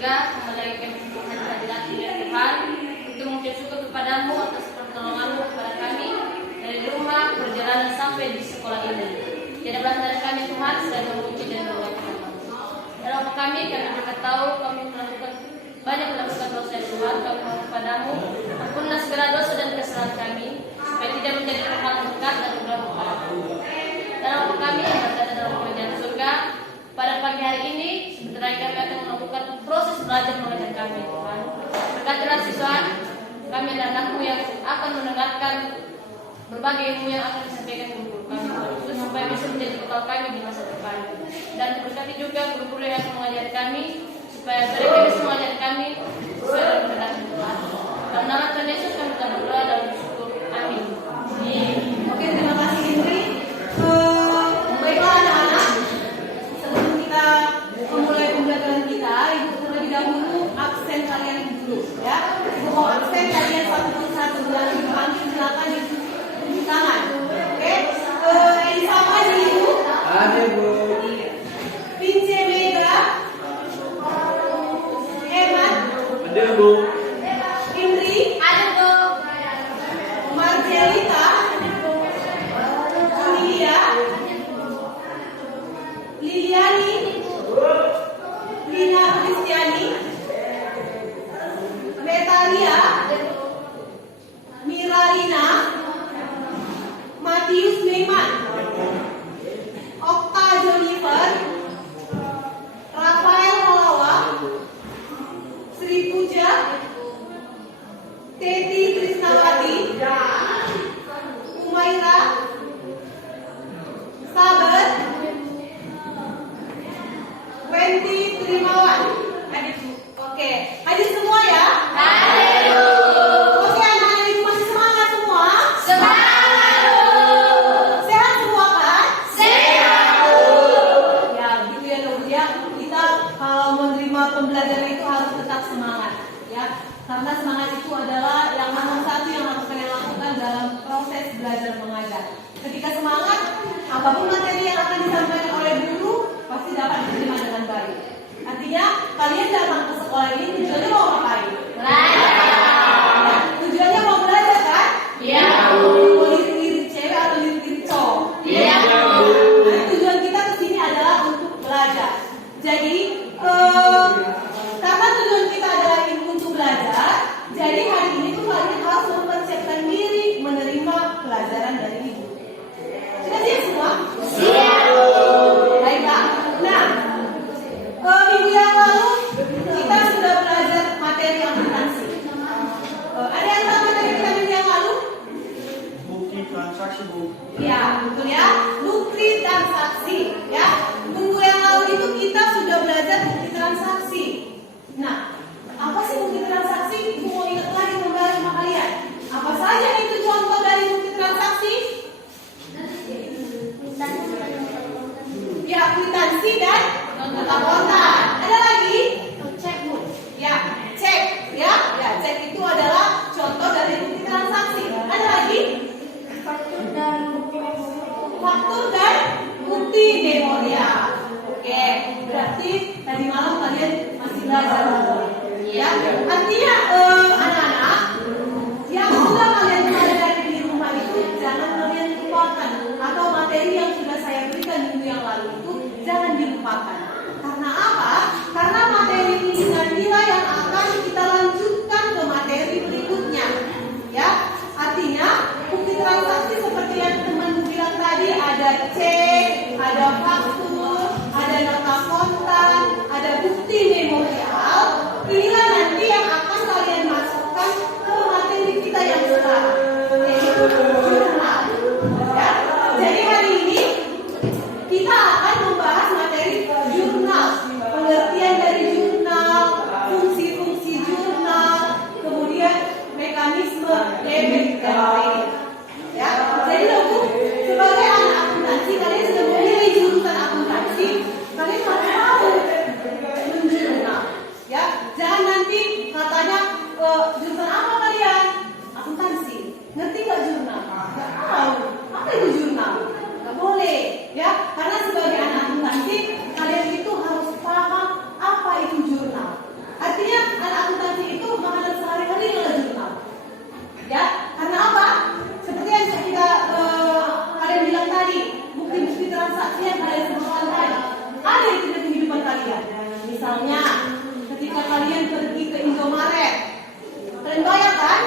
surga, kembali lagi kami Tuhan hadirat Tuhan untuk mengucap syukur kepadamu atas pertolonganmu kepada kami dari rumah perjalanan sampai di sekolah ini. Tidak belas dari kami Tuhan sedang memuji dan berdoa. Dalam kami juga tahu kami banyak melakukan dosa Tuhan, kami mohon kepadamu ampunlah segala dosa dan kesalahan kami supaya tidak menjadi tempat berkat dan berdoa. Dalam kami yang berada dalam kerajaan surga, pada pagi hari ini sebentar lagi kami akan melakukan proses belajar mengajar kami Tuhan. Berkatilah siswa kami dan anakmu yang akan mendengarkan berbagai ilmu yang akan disampaikan guru kami Tuhan, supaya bisa menjadi bekal kami di masa depan. Dan berkati juga guru-guru yang akan mengajari kami supaya mereka bisa mengajari kami sesuai dengan kehendak Tuhan. Dalam nama Tuhan Yesus kami telah berdoa dan bersyukur. Amin. Oke, terima kasih Indri. Baiklah anak-anak, sebelum kita memulai pembelajaran kita, ibu terlebih dahulu absen kalian dulu, ya. Ibu mau absen kalian satu persatu dan dipanggil, silakan ditunjuk tangan. Oke, Elisa apa aja ibu? Ada bu. Pince Mega, Eman, Ada bu. Indri, Ada bu. Marcelita, Julia, Liliani, Lina Kristiani, Metalia, Miralina, Matius Neyman, Okta Jonifer, Rafael Halawa, Sri Puja, Teti Krisnawati, Umaira, Sabar, Wendy Trimawan. Hadir. Oke, hadir semua ya? Hadir. Oke, anak-anak ibu masih semangat semua? Semangat. Sehat semua kan? Sehat. Ya, gitu ya dong ya. Kita kalau menerima pembelajaran itu harus tetap semangat, ya. Karena semangat itu adalah yang nomor satu yang harus kalian lakukan dalam proses belajar mengajar. Ketika semangat, apapun materi yang akan disampaikan oleh guru pasti dapat diterima dengan baik. Artinya kalian datang ke sekolah ini tujuannya mau ngapain? Belajar. Ya, tujuannya mau belajar kan? Iya. Mau lirik-lirik cewek atau lirik-lirik cowok? Iya. Nah, tujuan kita ke sini adalah untuk belajar. Jadi, karena tujuan kita adalah untuk belajar, jadi hari ini tuh kalian harus mempersiapkan diri menerima pelajaran dari ibu. Sudah siap semua? Siap. Baiklah. Nah, minggu yang lalu kita sudah belajar materi akuntansi. Ada yang tahu materi kita minggu yang lalu? Bukti transaksi bu. Ya, betul ya. Bukti transaksi, ya. Minggu yang lalu itu kita sudah belajar bukti transaksi. Nah, apa sih bukti transaksi? Ibu mau ingat lagi kembali sama kalian. Apa saja itu contoh dari bukti transaksi? Ya, kwitansi dan nota kontan. Ada lagi? Cekbook. Ya, cek. Ya, cek itu adalah contoh dari bukti transaksi. Ada lagi? Faktur dan bukti memorial. Oke, berarti tadi malam kalian masih belajar. Ya, artinya anak-anak yang sudah kalian pelajari di rumah itu jangan kalian lupakan, atau materi yang sudah saya berikan minggu yang lalu itu jangan dilupakan. Karena apa? Karena materi ini dengan nilai yang akan kita lanjutkan ke materi berikutnya. Ya, artinya bukti transaksi seperti yang teman bilang tadi, ada cek, ada faktur, ada nota kontan, ada bukti memorial. Inilah nanti yang akan kalian masukkan ke materi kita yang sekarang, yaitu jurnal. Ya, jadi hari ini kita akan membahas materi jurnal. kalian. Misalnya, ketika kalian pergi ke Indomaret, kalian bayar kan?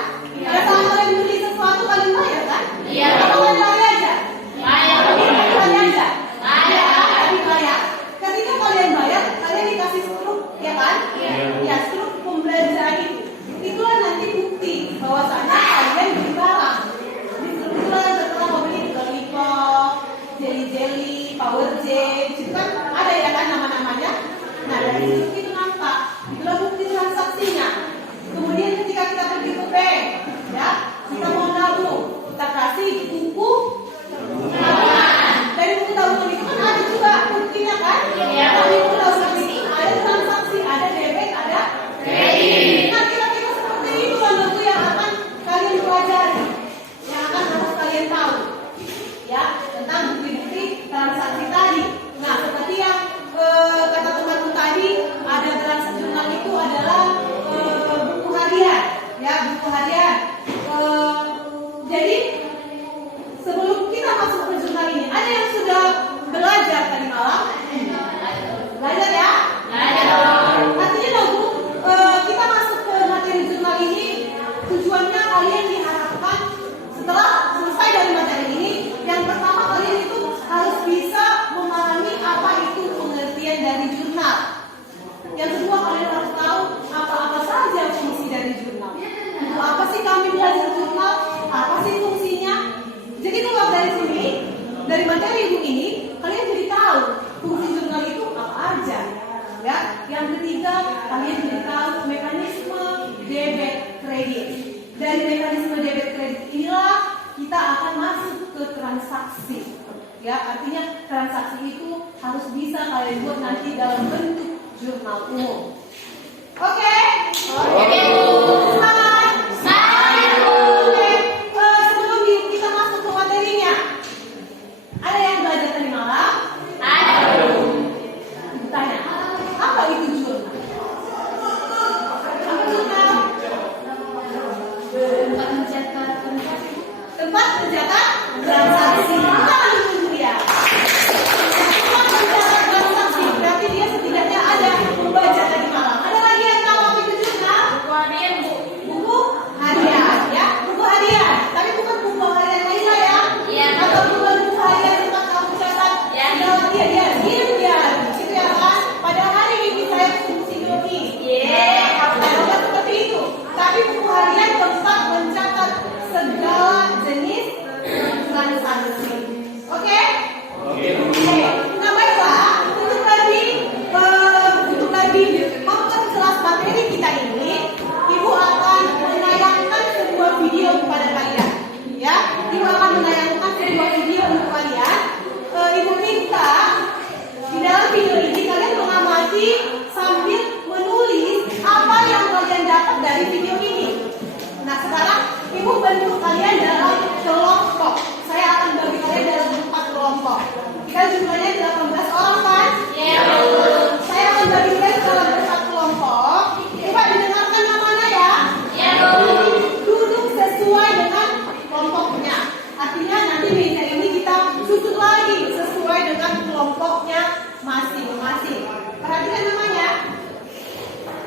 Ada saat kalian beli sesuatu kalian bayar kan? Iya. Atau kalian lari aja? Bayar. Lari aja? Bayar. Tapi bayar. Ketika kalian bayar, kalian dikasih struk, ya kan? Iya. Ya, struk pembelanjaan itu. Itulah nanti bukti bahwasanya kalian beli barang. Di struk itulah setelah mau beli lollipop, jelly, power jet, itu kan ada ya kan nama-namanya. Nah, dari struk itu nampak. Itulah bukti transaksinya. Kemudian ketika kita pergi ke bank, ya, kita mau nabung, kita kasih buku tabungan. Dari buku tabungan itu kan ada juga buktinya kan? Iya. Dari buku tabungan itu ada transaksi, ada debit, ada kredit. Nah, kira-kira seperti itu Bapak yang akan kalian pelajari, yang akan harus kalian tahu, ya, tentang bukti-bukti transaksi tadi. Nah, seperti yang kata teman-teman tadi, ada transaksi jurnal itu adalah buku harian, ya, buku harian. Jadi sebelum kita masuk ke jurnal ini, ada yang sudah belajar tadi malam? Belajar ya? Artinya bagus. Kita masuk ke materi jurnal ini, tujuannya kalian diharapkan setelah selesai dari materi ini, yang pertama kalian itu harus bisa memahami apa itu pengertian dari jurnal. Yang kedua kalian harus tahu apa-apa saja fungsi dari jurnal. Untuk apa sih kami belajar jurnal? Apa sih fungsinya? Jadi keluar dari sini, dari materi ibu ini, kalian jadi tahu fungsi jurnal itu apa aja. Ya, yang ketiga kalian jadi tahu mekanisme debit kredit. Dari mekanisme debit kredit inilah kita akan masuk ke transaksi. Ya, artinya transaksi itu harus bisa kalian buat nanti dalam bentuk jurnal umum. Oke? Semangat? Oke. Sebelum kita masuk ke materinya, ada yang belajar tadi malam? Tanya, apa itu jurnal? Apa jurnal? Tempat mencatat transaksi. Apa itu dia? Tempat mencatat transaksi. Berarti dia setidaknya ada membaca tadi malam. Ada lagi yang tahu apa itu jurnal? Buku harian, ya, buku harian. Tapi bukan buku harian Laila ya? Iya. Atau bukan buku harian tempat kamu catat? Iya. Dia. Itu ya kan? Pada hari ini saya fungsi doni. Bukan seperti itu. Tapi buku harian tempat mencatat segala jenis transaksi. Oke? Nah, baiklah. Untuk lebih memperjelas materi kita ini, Ibu akan menayangkan sebuah video kepada kalian. Ya, Ibu akan menayangkan sebuah video untuk kalian. Ibu minta di dalam video ini kalian mengamati sambil menulis apa yang kalian dapat dari video ini. Nah, sekarang Ibu bentuk kalian dalam kelompok. Saya akan bagi kalian dalam 4 kelompok. Kita jumlahnya 18 orang kan? Saya akan bagi kalian dalam 4 kelompok. Coba didengarkan namanya ya. Duduk sesuai dengan kelompoknya. Artinya nanti meja ini kita susun lagi sesuai dengan kelompoknya masing-masing. Perhatikan namanya.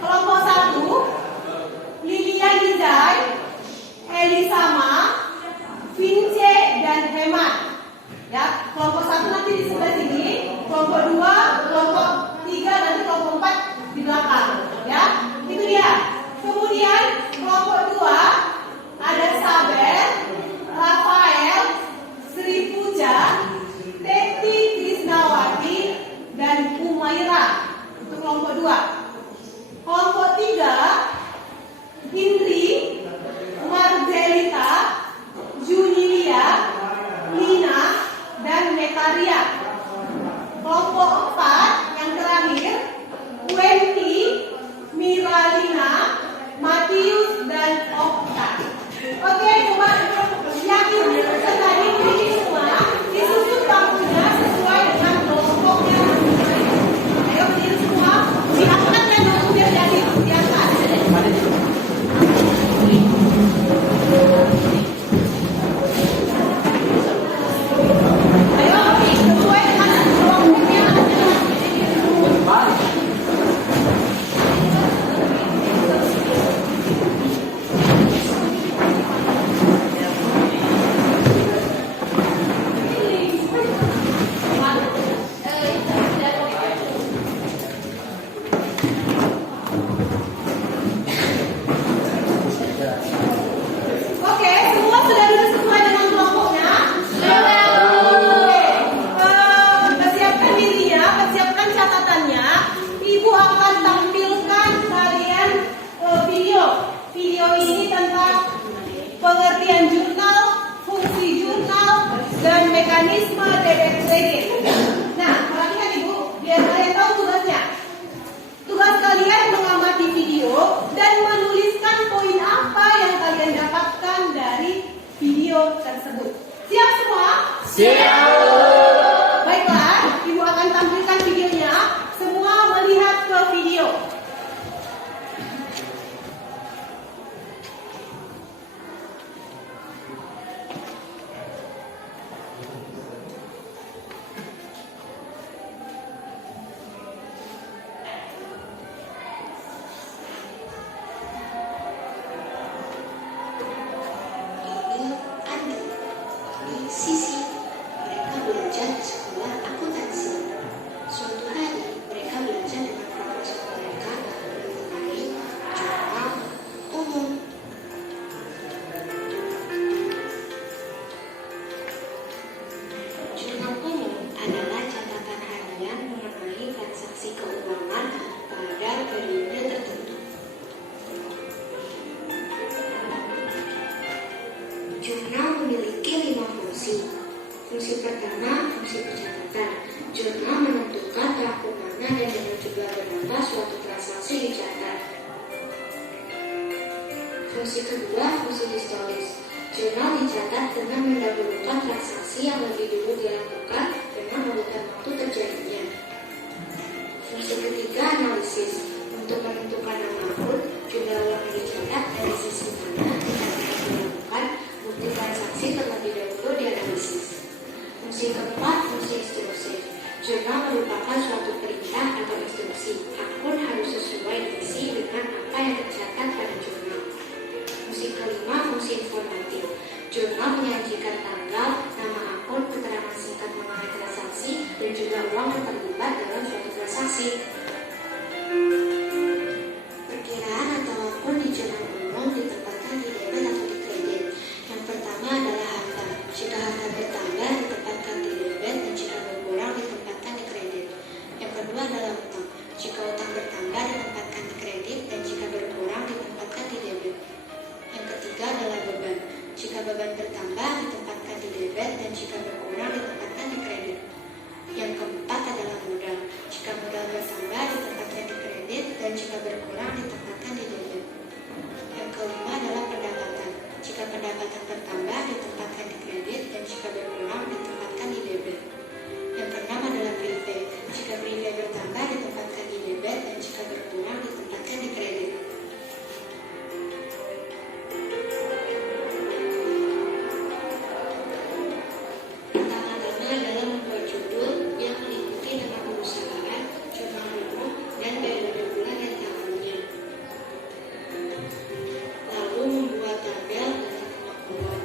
Kelompok 1, Lilia Hijai, Elisama, Vince, dan Hemat. Ya, kelompok 1 nanti di sebelah sini, kelompok 2, kelompok 3, nanti kelompok 4 di belakang. Ya, itu dia. Kemudian kelompok 2 ada Saber, Rafael, Sri Puja, Teti Krisnawati, dan Umaira. Itu kelompok 2. Kelompok 3 Indri, Marzelita, Junilia, Lina, dan Mekaria. Kelompok 4 yang terakhir Wendy, Miralina, Matius, dan Okta. Oke, coba yang ini tadi ini semua disusun bangkunya sesuai dengan kelompoknya. Ayo berdiri semua, diangkat dan dulu biar jadi diangkat. Ayo sesuai dengan kelompoknya. pengertian jurnal, fungsi jurnal, dan mekanisme debit kredit. Nah, perhatikan Ibu, biar kalian tahu tugasnya. Tugas kalian mengamati video dan menuliskan poin apa yang kalian dapatkan dari video tersebut. Siap semua? Siap. Baiklah, Ibu akan tampilkan videonya. Semua melihat ke video. Ini Andi. Ini Sisi. Mereka belajar di sekolah akuntansi. Suatu hari mereka belajar dengan profesor mereka mengenai jurnal umum. Jurnal umum adalah catatan harian mengenai transaksi keuangan pada periode tertentu. Jurnal memiliki 5 fungsi. Fungsi pertama, fungsi pencatatan. Jurnal menentukan pelaku mana dan dengan jumlah berapa suatu transaksi dicatat. Fungsi kedua, fungsi historis. Jurnal dicatat dengan mendahulukan transaksi yang lebih dulu dilakukan dengan urutan waktu terjadinya. Fungsi ketiga, analisis. Untuk menentukan nama akun, jumlah uang yang dicatat dari sisi mana yang akan dilakukan bukti transaksi terlebih dahulu dianalisis. Fungsi keempat, fungsi instruksi. Jurnal merupakan suatu perintah atau instruksi. Akun harus sesuai isi dengan apa yang tercatat pada jurnal. Fungsi kelima, fungsi informatif. Jurnal menyajikan tanggal, nama akun, keterangan singkat mengenai transaksi, dan jumlah uang yang terlibat dalam suatu transaksi. Perkiraan atau akun di jurnal umum ditempatkan di debit atau di kredit. Yang pertama adalah harta. Jika harta bertambah ditempatkan di debit dan jika berkurang ditempatkan di kredit. Yang kedua adalah utang. Jika utang bertambah ditempatkan di kredit dan jika berkurang ditempatkan di debit. Yang ketiga adalah beban. Jika beban bertambah ditempatkan di debit dan jika berkurang ditempatkan di kredit. Yang keempat adalah modal. Jika modal bertambah ditempatkan di kredit dan jika berkurang ditempatkan di debit. Yang kelima adalah pendapatan. Jika pendapatan bertambah ditempatkan di kredit dan jika berkurang ditempatkan di debit. Yang keenam adalah prive. Jika prive bertambah ditempatkan di debit dan jika berkurang ditempatkan di kredit. Pertama-tama adalah membuat judul yang meliputi nama perusahaan, jurnal umum, dan periode bulan dan tahunnya. Lalu membuat tabel dan tata kolom.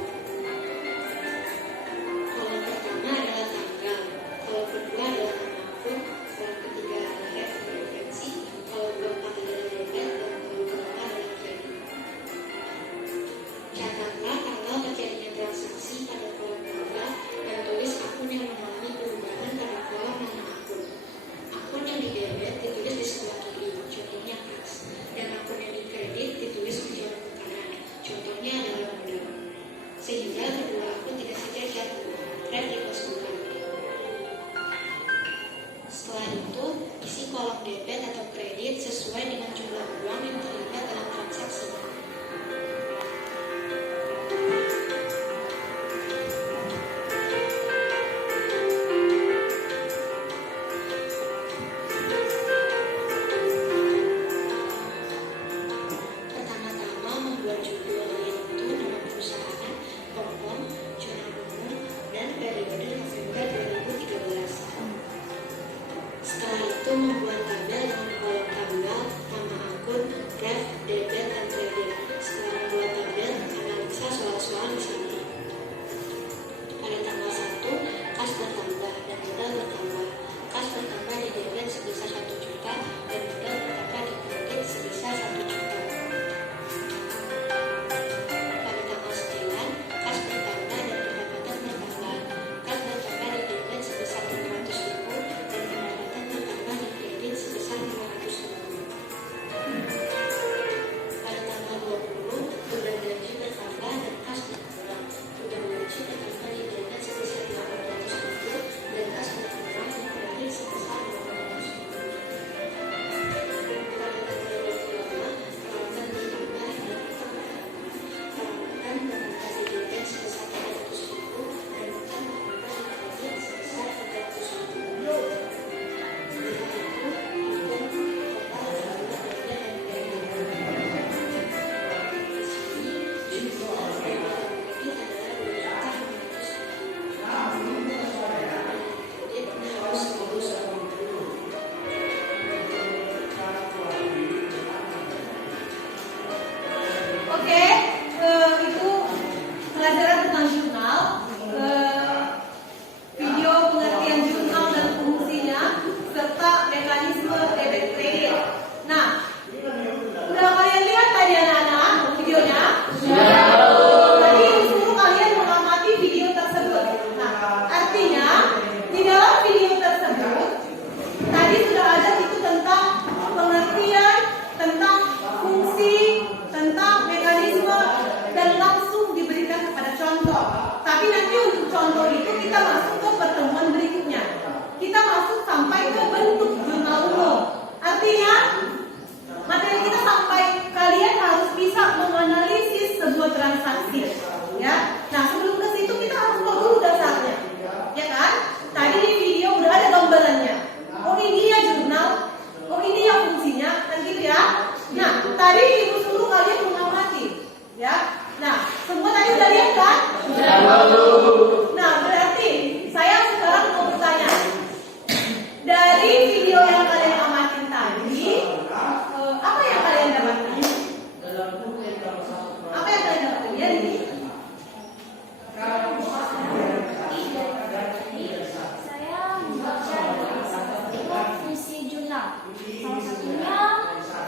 Salah satunya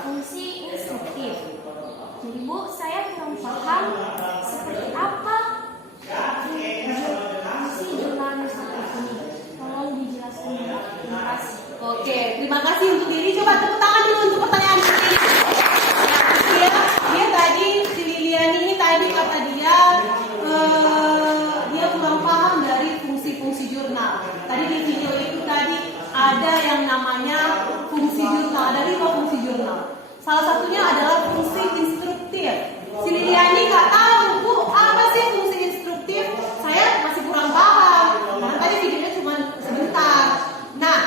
fungsi instruktif. Jadi Bu, saya kurang paham seperti apa fungsi jurnal instruktif ini. Tolong dijelaskan Bu. Terima kasih. Oke, terima kasih untuk diri. Coba tepuk tangan dulu untuk pertanyaan ini. Dia tadi, si Liliani ini tadi kata dia kurang paham dari fungsi-fungsi jurnal. Tadi di video itu tadi ada yang namanya fungsi jurnal, ada 5 fungsi jurnal. Salah satunya adalah fungsi instruktif. Si Liliani nggak tahu, Bu, apa sih fungsi instruktif? Saya masih kurang paham. Karena tadi videonya cuma sebentar. Nah,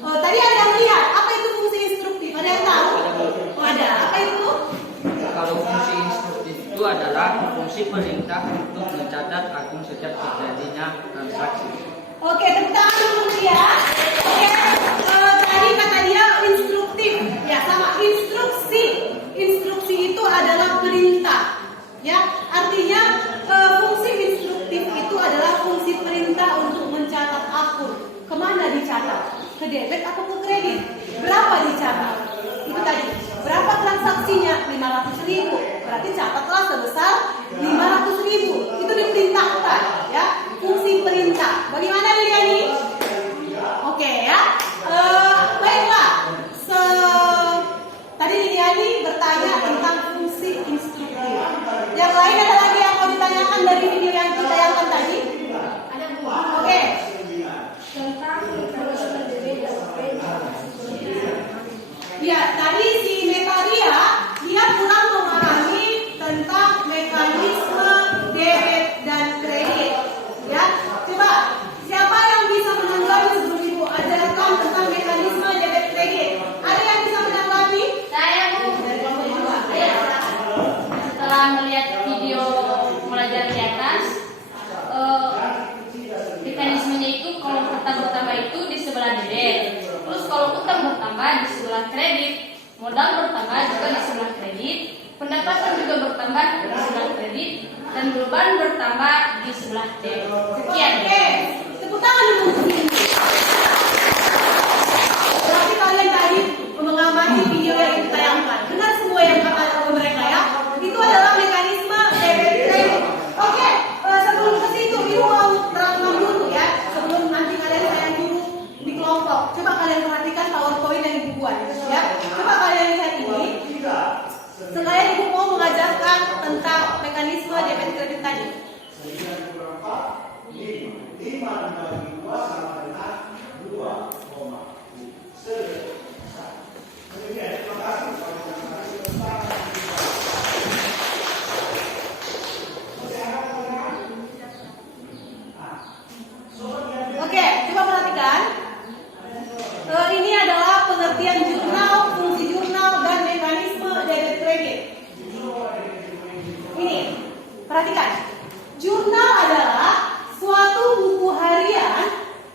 tadi ada yang lihat apa itu fungsi instruktif? Ada yang tahu? Oh, ada. Apa itu? Kalau fungsi instruktif itu adalah fungsi perintah untuk mencatat akun setiap terjadinya transaksi. Oke, tepuk tangan dulu ya. Oke, tadi kata dia instruktif. Ya, sama instruksi. Instruksi itu adalah perintah. Ya, artinya fungsi instruktif itu adalah fungsi perintah untuk mencatat akun. Kemana dicatat? Ke debit atau ke kredit? Berapa dicatat? Itu tadi. Berapa transaksinya? 500.000. Berarti catatlah sebesar 500.000. Itu diperintahkan, ya. Fungsi perintah. Bagaimana Liliani? Oke ya. Baiklah. Tadi Liliani bertanya tentang fungsi instruktif. Yang lain ada lagi yang mau ditanyakan dari video yang kita tayangkan tadi? Ada Bu. Oke. Tentang mekanisme debit dan kredit. Ya, tadi si Metaria dia kurang memahami tentang mekanisme debit dan kredit. Ya, coba siapa yang bisa menanggapi sebelum Ibu ajarkan tentang mekanisme debit kredit? Ada yang bisa menanggapi? Saya Bu, dari kelompok 2. Setelah melihat video pelajaran di atas, mekanismenya itu kalau utang bertambah itu di sebelah debit. Terus kalau utang bertambah di sebelah kredit, modal bertambah juga di sebelah kredit, pendapatan juga bertambah di sebelah kredit, dan beban bertambah di sebelah debit. Sekian. Oke, tepuk tangan dulu untuk ini. Berarti kalian tadi mengamati video yang ditayangkan. Benar semua yang kata mereka ya. Itu adalah mekanisme debit kredit. Oke, sebelum ke situ Ibu mau terangkan dulu ya. Sebelum nanti kalian saya guru di kelompok. Coba kalian perhatikan PowerPoint yang Ibu buat ya. Coba kalian lihat ini. Sekalian Ibu mau mengajarkan tentang mekanisme debit kredit tadi. Oke, coba perhatikan. Ini adalah pengertian jurnal, fungsi jurnal, dan mekanisme debit kredit. Ini, perhatikan. Jurnal adalah suatu buku harian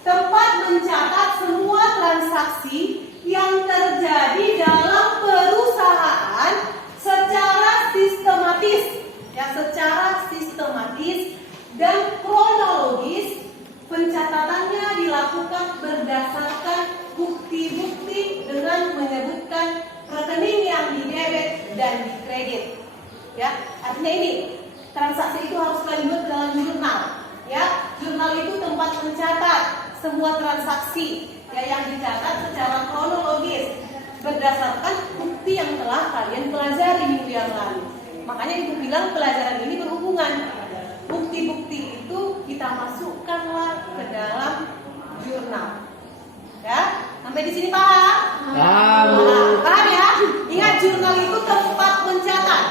tempat mencatat semua transaksi yang terjadi dalam perusahaan secara sistematis, ya, secara sistematis dan kronologis. Pencatatannya dilakukan berdasarkan bukti-bukti dengan menyebutkan rekening yang di debit dan di kredit. Ya, artinya ini transaksi itu harus terlibat dalam jurnal. Ya, jurnal itu tempat mencatat semua transaksi ya, yang dicatat secara kronologis berdasarkan bukti yang telah kalian pelajari minggu yang lalu. Makanya Ibu bilang pelajaran ini berhubungan. Bukti-bukti itu kita masukkanlah ke dalam jurnal. Ya, sampai di sini paham? Paham. Paham ya? Ingat jurnal itu tempat mencatat.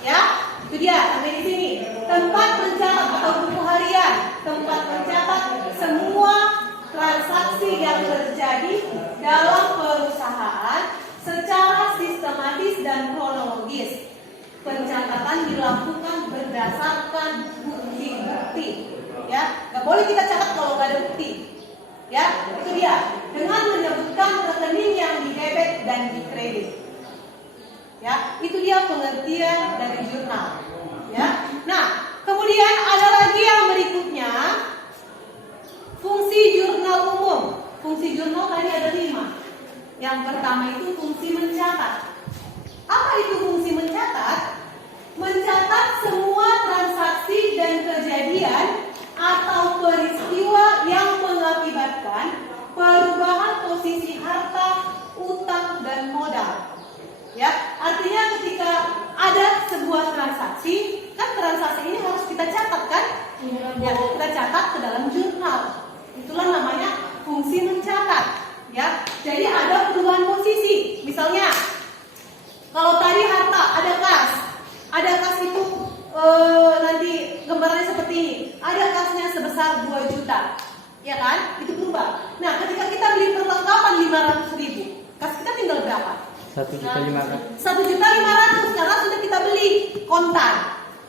Ya, itu dia sampai di sini. Tempat mencatat atau buku harian, tempat mencatat semua transaksi yang terjadi dalam perusahaan secara sistematis dan kronologis. Pencatatan dilakukan berdasarkan bukti-bukti. Ya, nggak boleh kita catat kalau nggak ada bukti. Ya, itu dia. Dengan menyebutkan rekening yang di debit dan di kredit. Ya, itu dia pengertian dari jurnal. Ya, nah kemudian ada lagi yang berikutnya, fungsi jurnal umum. Fungsi jurnal tadi ada 5. Yang pertama itu fungsi mencatat. Apa itu fungsi mencatat? Mencatat semua transaksi dan kejadian atau peristiwa yang mengakibatkan perubahan posisi harta, utang, dan modal. Ya, artinya ketika ada sebuah transaksi, kan transaksi ini harus kita catat kan? Ya, kita catat ke dalam jurnal. Itulah namanya fungsi mencatat. Ya, jadi ada perubahan posisi. Misalnya, kalau tadi harta ada kas itu nanti gambarannya seperti ini. Ada kasnya sebesar 2 juta, ya kan? Itu berubah. Nah, ketika kita beli perlengkapan 500.000, kas kita tinggal berapa? 1.500.000. 1.500.000 karena sudah kita beli kontan,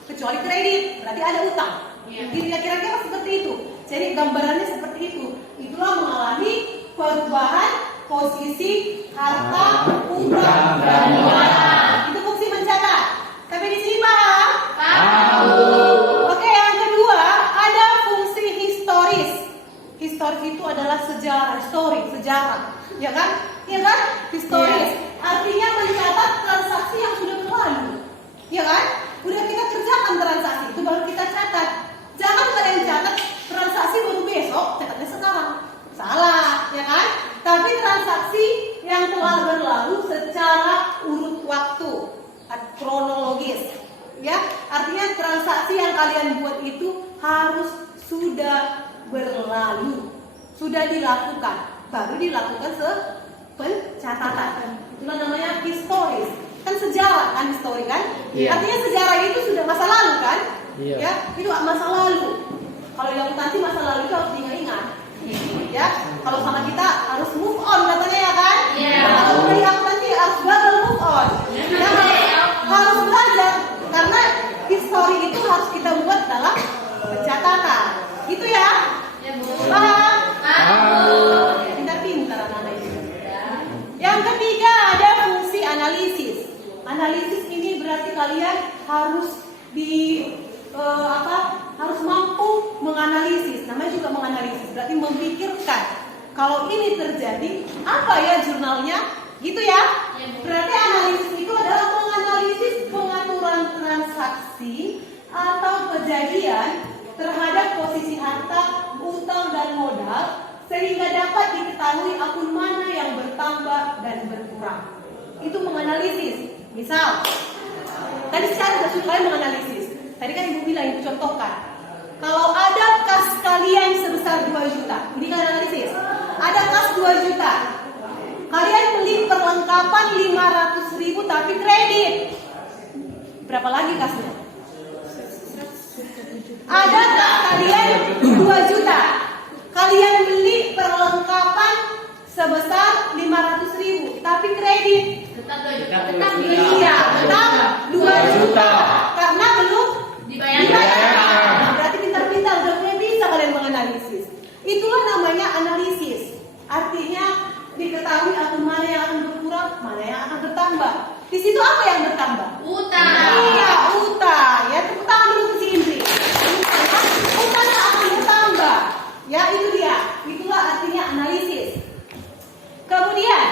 kecuali kredit, berarti ada utang. Kira-kira seperti itu. Jadi gambarannya seperti itu. Itulah mengalami perubahan posisi harta, utang, dan modal. Itu fungsi mencatat. Sampai di sini paham? Paham. Oke, yang kedua ada fungsi historis. Historis itu adalah sejarah, ya kan? Ya kan? Historis. Artinya mencatat transaksi yang sudah berlalu, ya kan? Udah kita kerjakan transaksi itu baru kita catat. Jangan kalian catat transaksi baru besok, catatnya sekarang. Salah, ya kan? Tapi transaksi yang telah berlalu secara urut waktu, kronologis, ya. Artinya transaksi yang kalian buat itu harus sudah berlalu, sudah dilakukan, baru dilakukan pencatatan. Itulah namanya historis. Kan sejarah kan, histori kan? Iya. Artinya sejarah itu sudah masa lalu kan? Iya. Ya, itu masa lalu. Kalau yang akuntansi masa lalu itu harus diingat-ingat. Ya, kalau sama kita harus move on katanya ya kan? Iya. Kalau dari akuntansi harus gagal move on. Ya, harus belajar karena histori itu harus kita buat dalam pencatatan. Itu ya? Ya, Bu. Paham? Paham. Pintar-pintar anak-anak itu. Yang ketiga ada fungsi analisis. Analisis ini berarti kalian harus harus mampu menganalisis. Namanya juga menganalisis, berarti memikirkan. Kalau ini terjadi, apa ya jurnalnya? Gitu ya. Berarti analisis itu adalah menganalisis pengaturan transaksi atau kejadian terhadap posisi harta, utang, dan modal sehingga dapat diketahui akun mana yang bertambah dan berkurang. Itu menganalisis. Misal, tadi saya sudah kalian menganalisis. Tadi kan ibu bilang, ibu contohkan. Kalau ada kas kalian sebesar 2 juta, ini kan analisis. Ada kas 2 juta. Kalian beli perlengkapan 500.000 tapi kredit. Berapa lagi kasnya? Ada kas kalian 2 juta. Kalian beli perlengkapan sebesar 500.000 tapi kredit. Tetap 2 juta. Iya, tetap 2 juta. Karena belum dibayar. Berarti pintar-pintar, udah bisa kalian menganalisis. Itulah namanya analisis. Artinya diketahui akun mana yang akan berkurang, mana yang akan bertambah. Di situ apa yang bertambah? Utang. Iya, utang. Ya, tepuk tangan dulu ke si Indri. Utangnya akan bertambah. Ya, itu dia. Itulah artinya analisis. Kemudian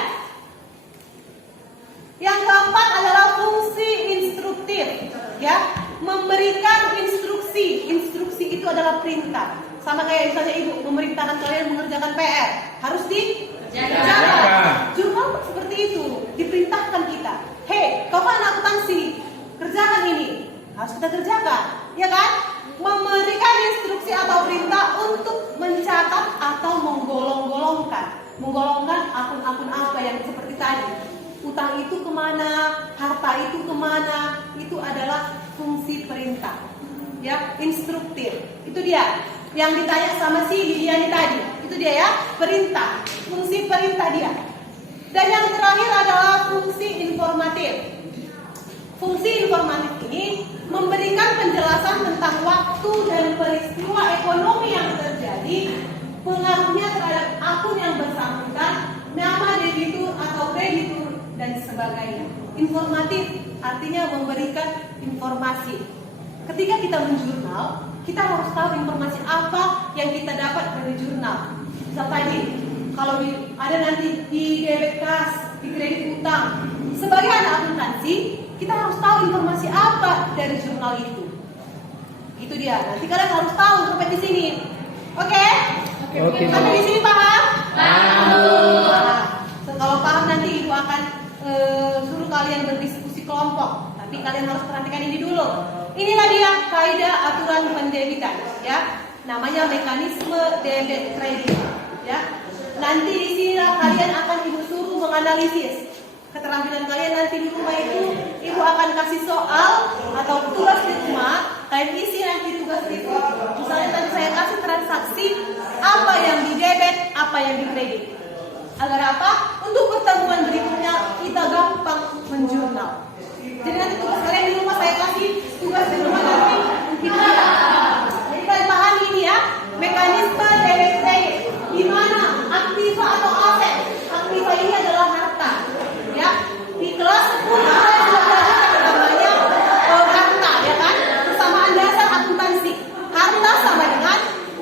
yang keempat adalah fungsi instruktif. Ya, memberikan instruksi. Instruksi itu adalah perintah. Sama kayak misalnya ibu memerintahkan kalian mengerjakan PR, harus dikerjakan. Jurnal pun seperti itu, diperintahkan kita. Hei, kau kan akuntansi, kerjakan ini, harus kita kerjakan, ya kan? Memberikan instruksi atau perintah untuk mencatat atau menggolongkan akun-akun apa yang seperti tadi. Utang itu kemana, harta itu kemana, itu adalah fungsi perintah. Ya, instruktif. Itu dia yang ditanya sama si Liliani tadi. Itu dia ya, perintah. Fungsi perintah dia. Dan yang terakhir adalah fungsi informatif. Fungsi informatif ini memberikan penjelasan tentang waktu dan peristiwa ekonomi yang terjadi, pengaruhnya terhadap akun yang bersangkutan, nama debitur atau kreditur, dan sebagainya. Informatif artinya memberikan informasi. Ketika kita menjurnal, kita harus tahu informasi apa yang kita dapat dari jurnal. Misal tadi, kalau ada nanti di debit kas, di kredit utang. Sebagai anak akuntansi, kita harus tahu informasi apa dari jurnal itu. Itu dia. Nanti kalian harus tahu sampai di sini. Oke? Oke. Sampai di sini paham? Paham. Kalau paham nanti ibu akan suruh kalian berdiskusi kelompok. Tapi kalian harus perhatikan ini dulu. Inilah dia kaidah aturan pendebitan, ya. Namanya mekanisme debit kredit, ya. Nanti di sinilah kalian akan ibu suruh menganalisis keterampilan kalian nanti di rumah itu. Ibu akan kasih soal atau tugas di rumah. Kalian isi nanti tugas itu. Misalnya tadi saya kasih transaksi apa yang di debit, apa yang di kredit. Agar apa? Untuk pertemuan berikutnya kita gampang menjurnal. Jadi nanti tugas kalian di rumah saya kasih tugas di rumah nanti kita. Jadi kalian pahami ini ya, mekanisme debit kredit. Di mana aktiva atau aset? Aktiva ini adalah harta. Ya, di kelas 10 saya sudah belajar namanya harta, ya kan? Persamaan dasar akuntansi. Harta sama dengan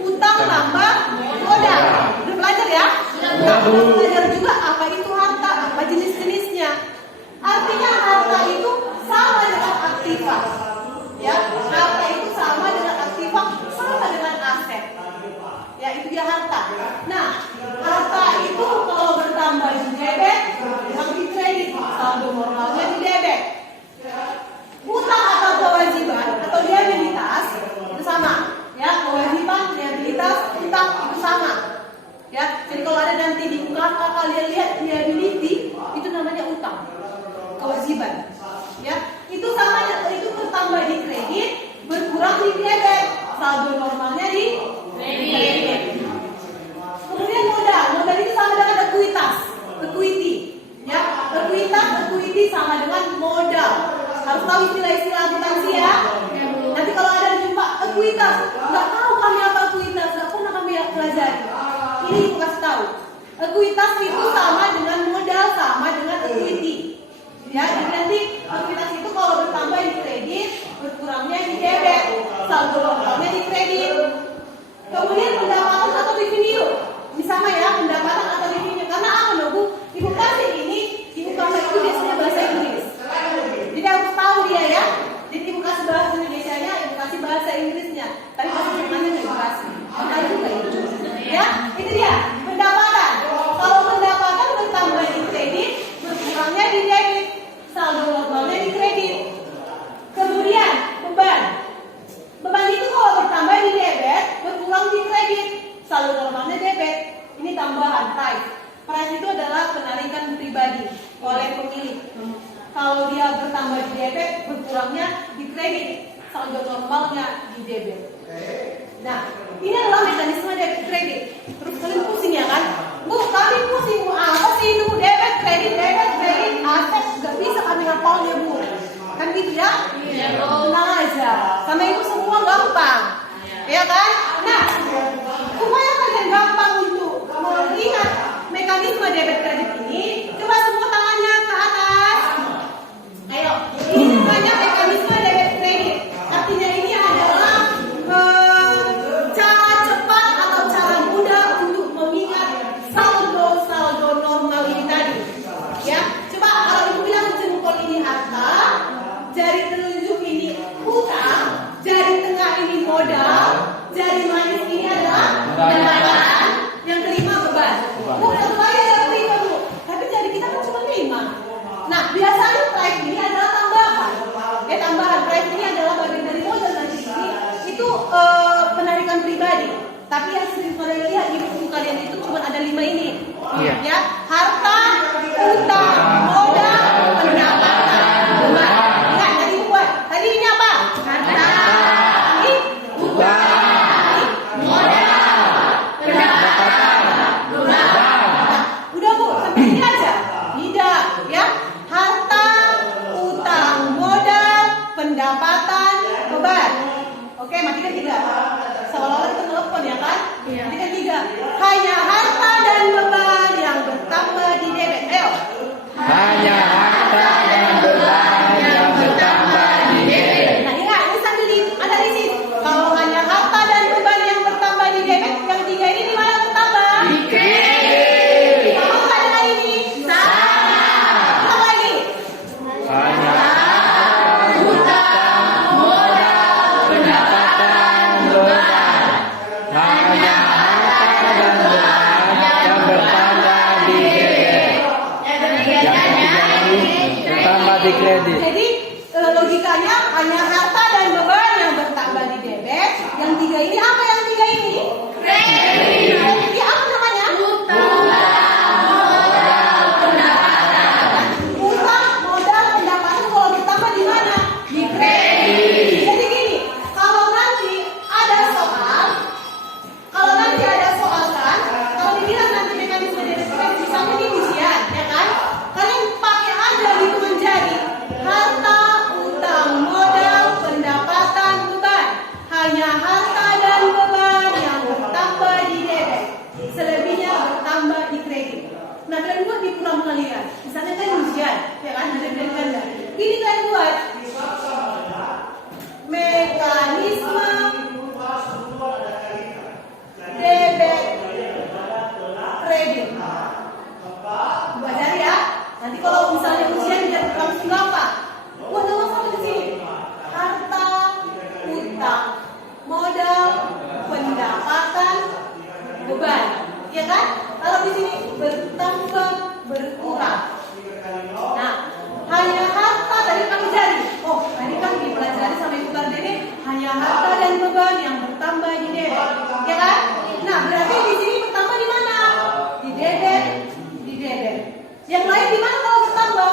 utang tambah modal. Udah belajar ya? Sudah belajar juga apa itu harta, apa jenis-jenisnya. Artinya harta itu sama dengan aktiva. Ya, harta itu sama dengan aktiva, sama dengan aset. Ya, itu dia harta. Nah, harta itu kalau bertambah di debit, yang di kredit, saldo normalnya di debit. Utang atau kewajiban atau liabilitas itu sama. Ya, kewajiban, liabilitas, utang itu sama. Ya, jadi kalau ada nanti di UKK kalian lihat liability, itu namanya utang, kewajiban. Ya, itu sama, itu bertambah di kredit, berkurang di debit, saldo normalnya di kredit. Kemudian modal itu sama dengan ekuitas, equity. Ya, equity sama dengan modal. Harus tahu istilah-istilah akuntansi ya. Nanti kalau ada jumpa ekuitas, nggak tahu kami apa ekuitas, nggak pernah kami pelajari. Ini ibu kasih tahu. Ekuitas itu sama dengan modal, sama dengan equity. Ya, jadi nanti ekuitas itu kalau bertambah di kredit, berkurangnya di debit, saldo normalnya di kredit. Kemudian pendapatan atau revenue, ini sama ya, pendapatan atau revenue. Karena apa Bu? Ibu kasih ini, ibu kasih itu biasanya bahasa Inggris. Jadi harus tahu dia ya. Jadi ibu kasih bahasa Indonesianya, ibu kasih bahasa Inggrisnya. Tapi bahasa Jermannya nggak ibu kasih. Benar juga itu. Ya, itu dia pendapatan. Kalau pendapatan bertambah di kredit, berkurangnya di debit, saldo normalnya di kredit. Kemudian beban. Beban itu kalau bertambah di debit, berkurang di kredit, saldo normalnya debit. Ini tambahan price. Price itu adalah penarikan pribadi oleh pemilik. Kalau dia bertambah di debit, berkurangnya di kredit, saldo normalnya di debit. Nah, ini adalah mekanisme debit kredit. Terus kalian pusing ya kan? Bu, kami pusing. Bu, apa sih itu debit kredit, aset? Gak bisa kami ngapalnya Bu. Kan gitu ya? Iya, Bu. Tenang aja. Sama itu semua gampang. Ya kan? Nah, supaya kalian gampang untuk mengingat mekanisme debit kredit ini, coba semua tangannya ke atas. Ayo, ini namanya mekanisme debit kredit. Artinya ini adalah cara cepat atau cara mudah untuk mengingat saldo normal ini tadi. Ya, coba kalau ibu bilang jempol ini harta, jari telunjuk ini utang, jari tengah ini modal, jari manis ini adalah pendapatan, yang kelima beban. Bukan saya yang kelima Bu, tapi jari kita kan cuma 5. Nah, biasanya price ini adalah tambahan. Tambahan price ini adalah bagian dari modal nanti ini. Itu penarikan pribadi. Tapi yang sering kalian lihat di buku kalian itu cuma ada 5 ini. Iya. Ya, harta, utang, modal, pendapatan, beban. Ingat tadi buat. Tadi ini apa? Harta. Ini utang. Ini modal, pendapatan, beban. Udah Bu, sampai sini aja. Tidak, ya. Harta, utang, modal, pendapatan, beban. Oke, matikan 3. Seolah-olah kita telepon ya kan? Matikan 3. Hanya harta dan beban yang bertambah di debit. Ayo. Hanya harta dan beban yang bertambah di debit. Nah, ingat, ini sambil ada di sini. Kalau hanya harta dan beban yang bertambah di debit, yang 3 ini di mana bertambah? Di kredit. di kredit. Jadi logikanya hanya harta dan beban yang bertambah di debit. Yang tiga ini apa yang tiga ini? Kredit. Ini apa namanya? Utang, modal, pendapatan kalau bertambah di mana? Di kredit. Jadi gini, kalau nanti ada soal kan, kalau dibilang nanti mekanisme debit kredit misalnya ini ujian, ya kan? Kalian pakai aja hitungan jari. Harta, utang, modal, pendapatan, beban. Hanya harta dan beban yang bertambah di debit. Selebihnya bertambah di kredit. Nah, kalian buat di pulang kalian. Misalnya kalian ujian, ya kan? Ada dari ganda. Ini kalian buat mekanisme debit kredit. Buat jari ya. Nanti kalau misalnya ujian dia langsung gampang. Buat nama sampai di sini. Harta, utang, modal, pendapatan, beban. Ya kan? Kalau di sini bertambah, berkurang. Nah, hanya harta tadi pakai jari. Oh, tadi kan dipelajari sama Ibu Kardene hanya harta dan beban yang bertambah di debit. Ya kan? Nah, berarti di sini bertambah di mana? Di debit, di debit. Yang lain di mana kalau bertambah?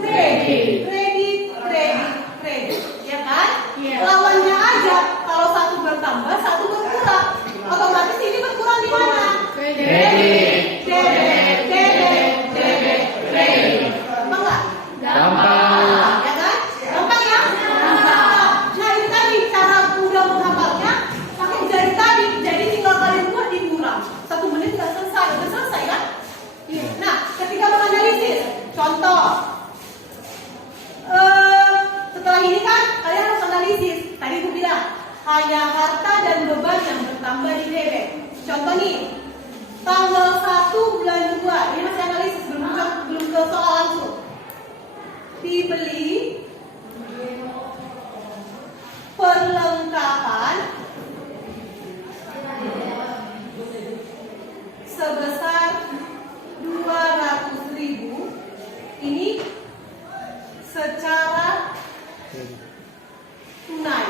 Kredit, kredit, kredit, kredit. Ya kan? Lawannya aja. Kalau satu bertambah, satu berkurang. Otomatis ini berkurang di mana? Kredit, debit, debit, debit, kredit. Gampang nggak? Gampang. Ya kan? Gampang ya? Gampang. Nah, itu tadi cara mudah menghafalnya pakai jari tadi. Jadi tinggal kalian buat dikurang. 1 menit nggak selesai. Udah selesai kan? Nah, ketika menganalisis, contoh, setelah ini kan kalian harus analisis. Tadi aku bilang hanya harta dan beban yang bertambah di debit. Contoh nih, tanggal 1 bulan 2, ini masih analisis, belum ke soal langsung. Dibeli perlengkapan sebesar 200.000 ini secara tunai.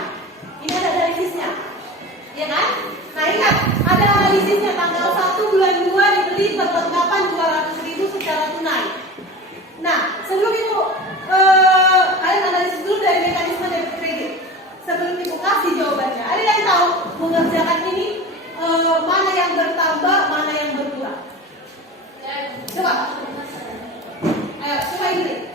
Ini ada analisisnya, ya kan? Nah, ingat ada analisisnya tanggal 1 bulan 2 dibeli perlengkapan 200.000 secara tunai. Nah, sebelum itu kalian analisis dulu dari mekanisme debit kredit. Sebelum ibu kasih jawabannya, ada yang tahu mengerjakan ini mana yang bertambah, mana yang berkurang? Coba. Ayo, coba ini.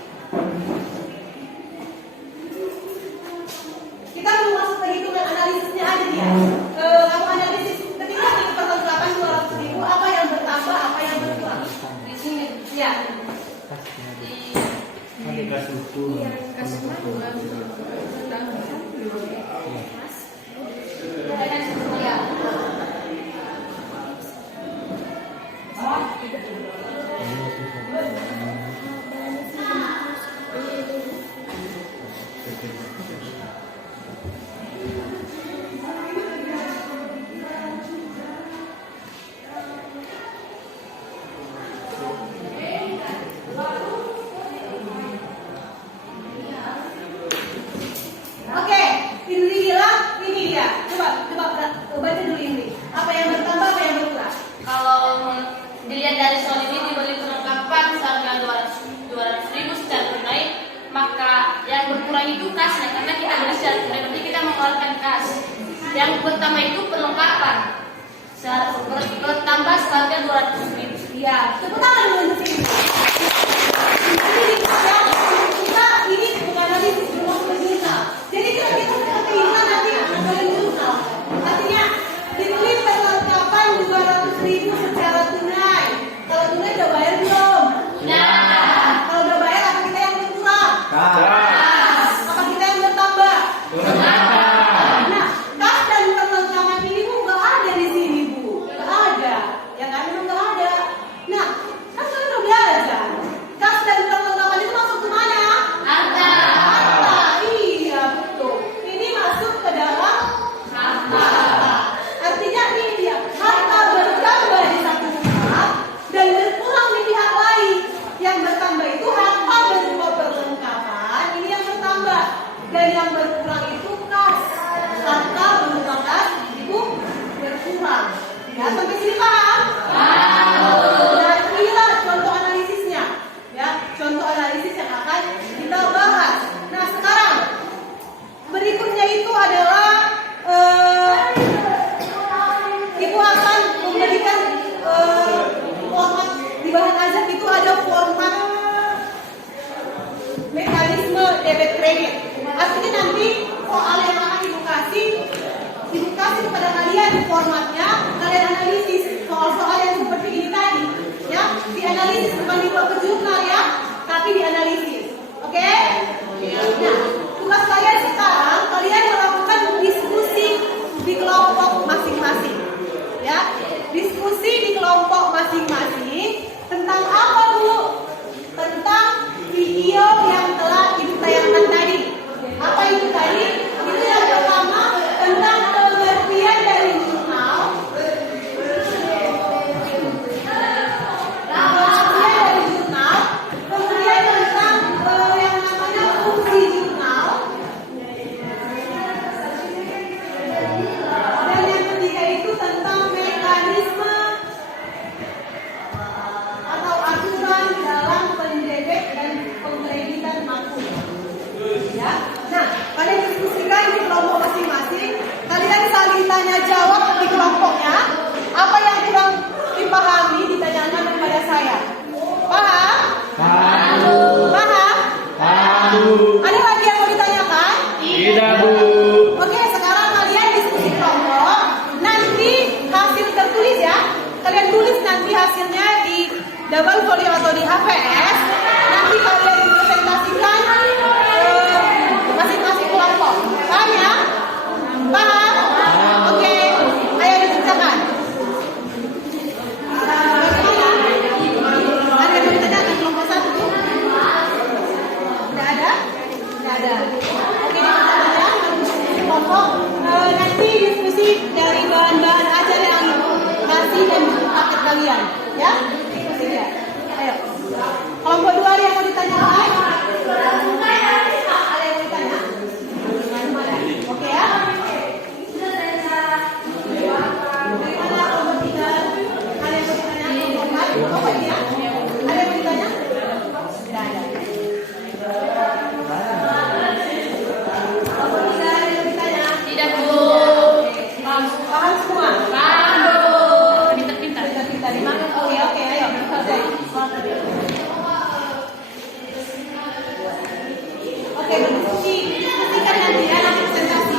Kita belum masuk ke hitungan analisisnya aja dia. Kamu analisis ketika di perlengkapan 200.000 apa yang bertambah, apa yang berkurang? Di sini. Ya. Ya. Oke, ini dia. Coba baca dulu ini. Apa yang bertambah, apa yang berkurang? Kalau dilihat dari soal ini dibeli perlengkapan seharga 200.000 secara tunai, maka yang berkurang itu kasnya karena kita beli secara tunai, berarti kita mengeluarkan kas. Yang bertambah itu perlengkapan bertambah seharga 200.000. Ya, tepuk tangan dulu untuk sini. Ini bukan analisis, belum masuk ke jurnal. Jadi kita sudah keinginan nanti masuk ke jurnal. Artinya dibeli perlengkapan 200.000 secara tunai. Kalau tunai udah bayar belum? Nah, Kalau udah bayar apa kita yang berkurang? Apa kita yang bertambah? Nah, kas dan perlengkapan ini Bu nggak ada di sini Bu, nggak ada. Ya kan memang nggak ada. Nah, kan kalian udah belajar. Kas dan perlengkapan itu masuk ke mana? harta. Harta. Iya betul. Ini masuk ke dalam harta. Artinya ini dia harta bertambah di satu pihak dan berkurang di pihak lain. Yang bertambah itu harta berupa perlengkapan kemudian yang berkurang itu kas. Angka berubah kas itu berkurang. Ya, sampai sini paham? Nah, inilah contoh analisisnya. Ya, contoh analisis yang akan kita bahas. Nah, sekarang berikutnya itu adalah Ibu akan memberikan format di bahan azab itu ada format mekanisme debit kredit. Artinya nanti soal yang akan Ibu kasih kepada kalian formatnya, kalian analisis soal-soal yang seperti ini tadi, ya, dianalisis bukan dibawa ke jurnal ya, tapi dianalisis. Oke? Nah, tugas kalian sekarang, kalian melakukan diskusi di kelompok masing-masing. Ya, diskusi di kelompok masing-masing tentang apa dulu? Tentang video yang telah Ibu tayangkan tadi. Apa itu tadi? Itu yang pertama tentang pengertian dari jurnal. Pengertian dari jurnal, kemudian tentang yang namanya fungsi jurnal. Dan yang ketiga itu tentang mekanisme atau aturan dalam pendebit dan pengkreditan makro. Ya, nah kalian diskusikan di kelompok masing-masing. Kalian saling tanya jawab di kelompoknya. Apa yang kurang dipahami ditanyakan kepada saya. Paham? Paham? Ada lagi yang mau ditanyakan? Tidak, Bu. Oke, sekarang kalian diskusi kelompok. Nanti hasil tertulis ya. Kalian tulis nanti hasilnya di double folio atau di HVS. Nanti kalian presentasikan masing-masing kelompok. Paham ya? Paham? Oke. Ayo dikerjakan. Ada yang mau ditanyakan kelompok 1? Tidak ada? Tidak ada. Oke, ya. Kelompok nanti diskusi dari bahan-bahan ajar yang kasih dan paket kalian, ya. Diskusi ya. Ayo. Kelompok 2 ada yang mau ditanyakan? Ada yang mau ditanya? Oke ya. Dari mana kelompok 3? Ada yang mau ditanya? Kelompok 4? Apa ini ya? Ada yang mau ditanya? Tidak ada. Kelompok 3 ada yang mau ditanya? Tidak, Bu. Paham semua? Paham, Bu. Pintar-pintar. Kita dimakan. Oke, ayo. Selesai. Oke, diskusikan nanti ya, nanti presentasi.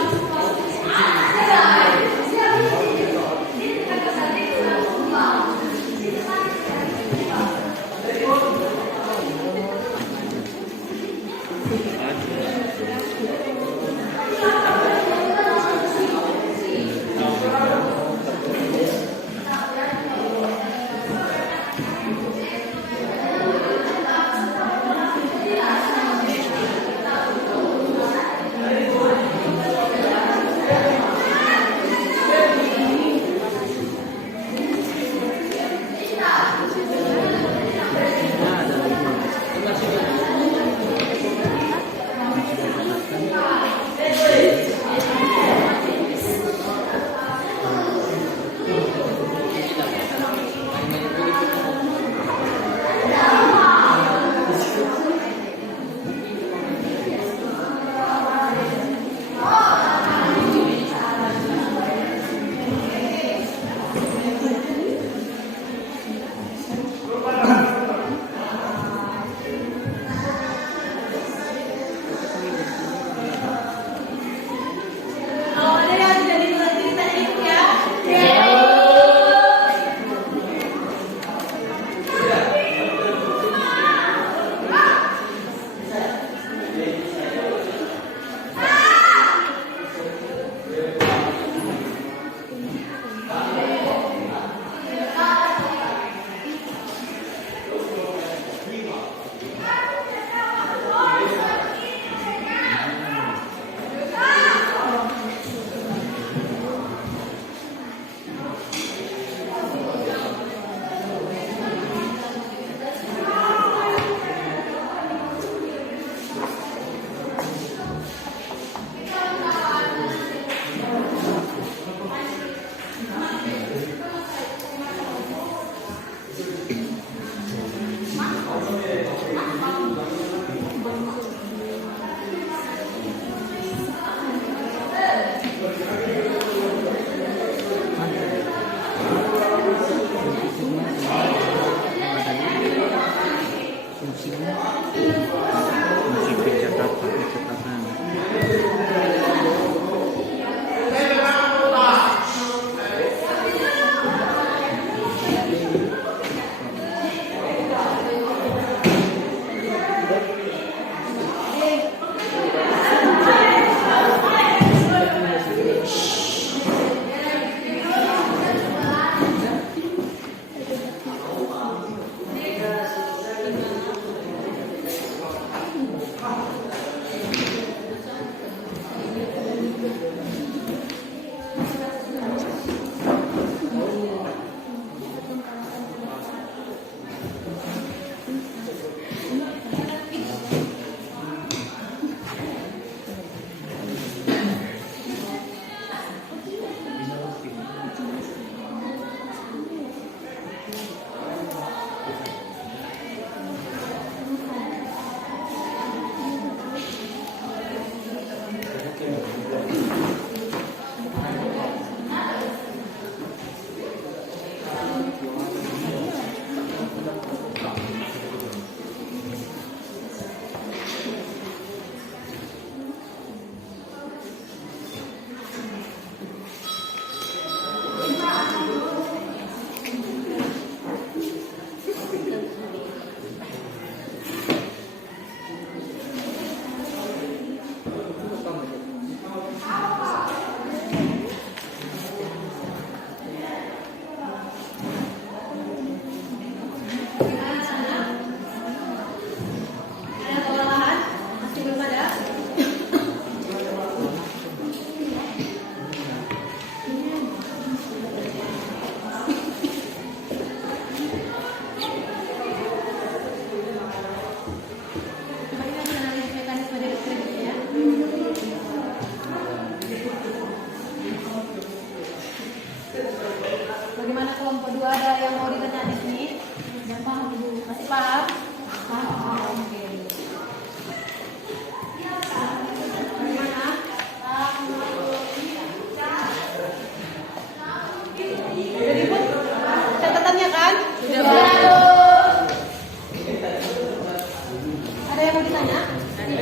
Nanti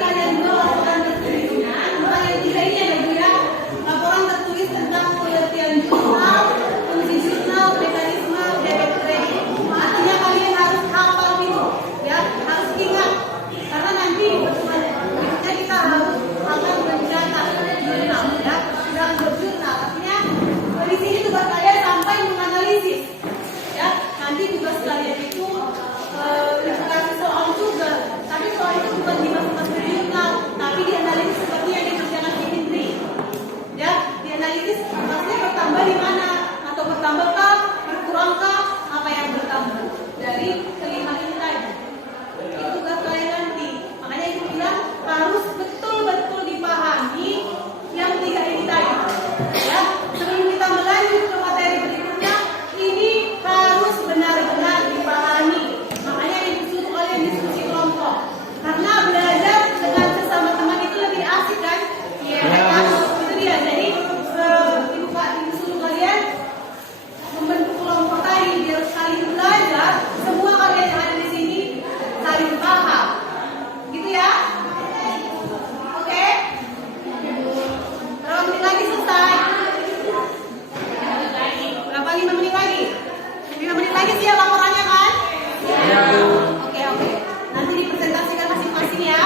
kalian dua laporan tertulisnya, bukan yang tiga ini ada Bu ya. Laporan tertulis tentang pengertian jurnal, fungsi jurnal, mekanisme debit kredit. Artinya kalian harus hafal itu, ya harus ingat. Karena nanti berikutnya kita harus akan mencatat jurnal, ya dalam jurnal. Artinya di sini tugas kalian sampai menganalisis, ya nanti tugas kalian itu kasih soal juga. Tapi soal itu bukan dimasukkan ke jurnal, tapi dianalisis seperti yang dikerjakan di Fitri. Ya, dianalisis maksudnya bertambah di mana atau bertambahkah, berkurangkah, apa yang bertambah dari kelima ini tadi. Itu tugas kalian nanti. Makanya ibu bilang harus betul-betul dipahami yang tiga ini tadi. Ya, sebelum kita melanjut ke materi berikutnya, ini harus benar-benar dipahami. Makanya ibu suruh kalian diskusi kelompok. Karena belajar dengan sesama teman itu lebih asik kan? Iya. Itu dia. Jadi ibu suruh kalian membentuk kelompok tadi biar saling belajar. Semua kalian yang ada di sini saling paham. Gitu ya? Oke? Berapa menit lagi selesai? 5 menit lagi? 5 menit lagi siap laporannya kan? Iya, Bu. Oke. Nanti dipresentasikan masing-masing ya.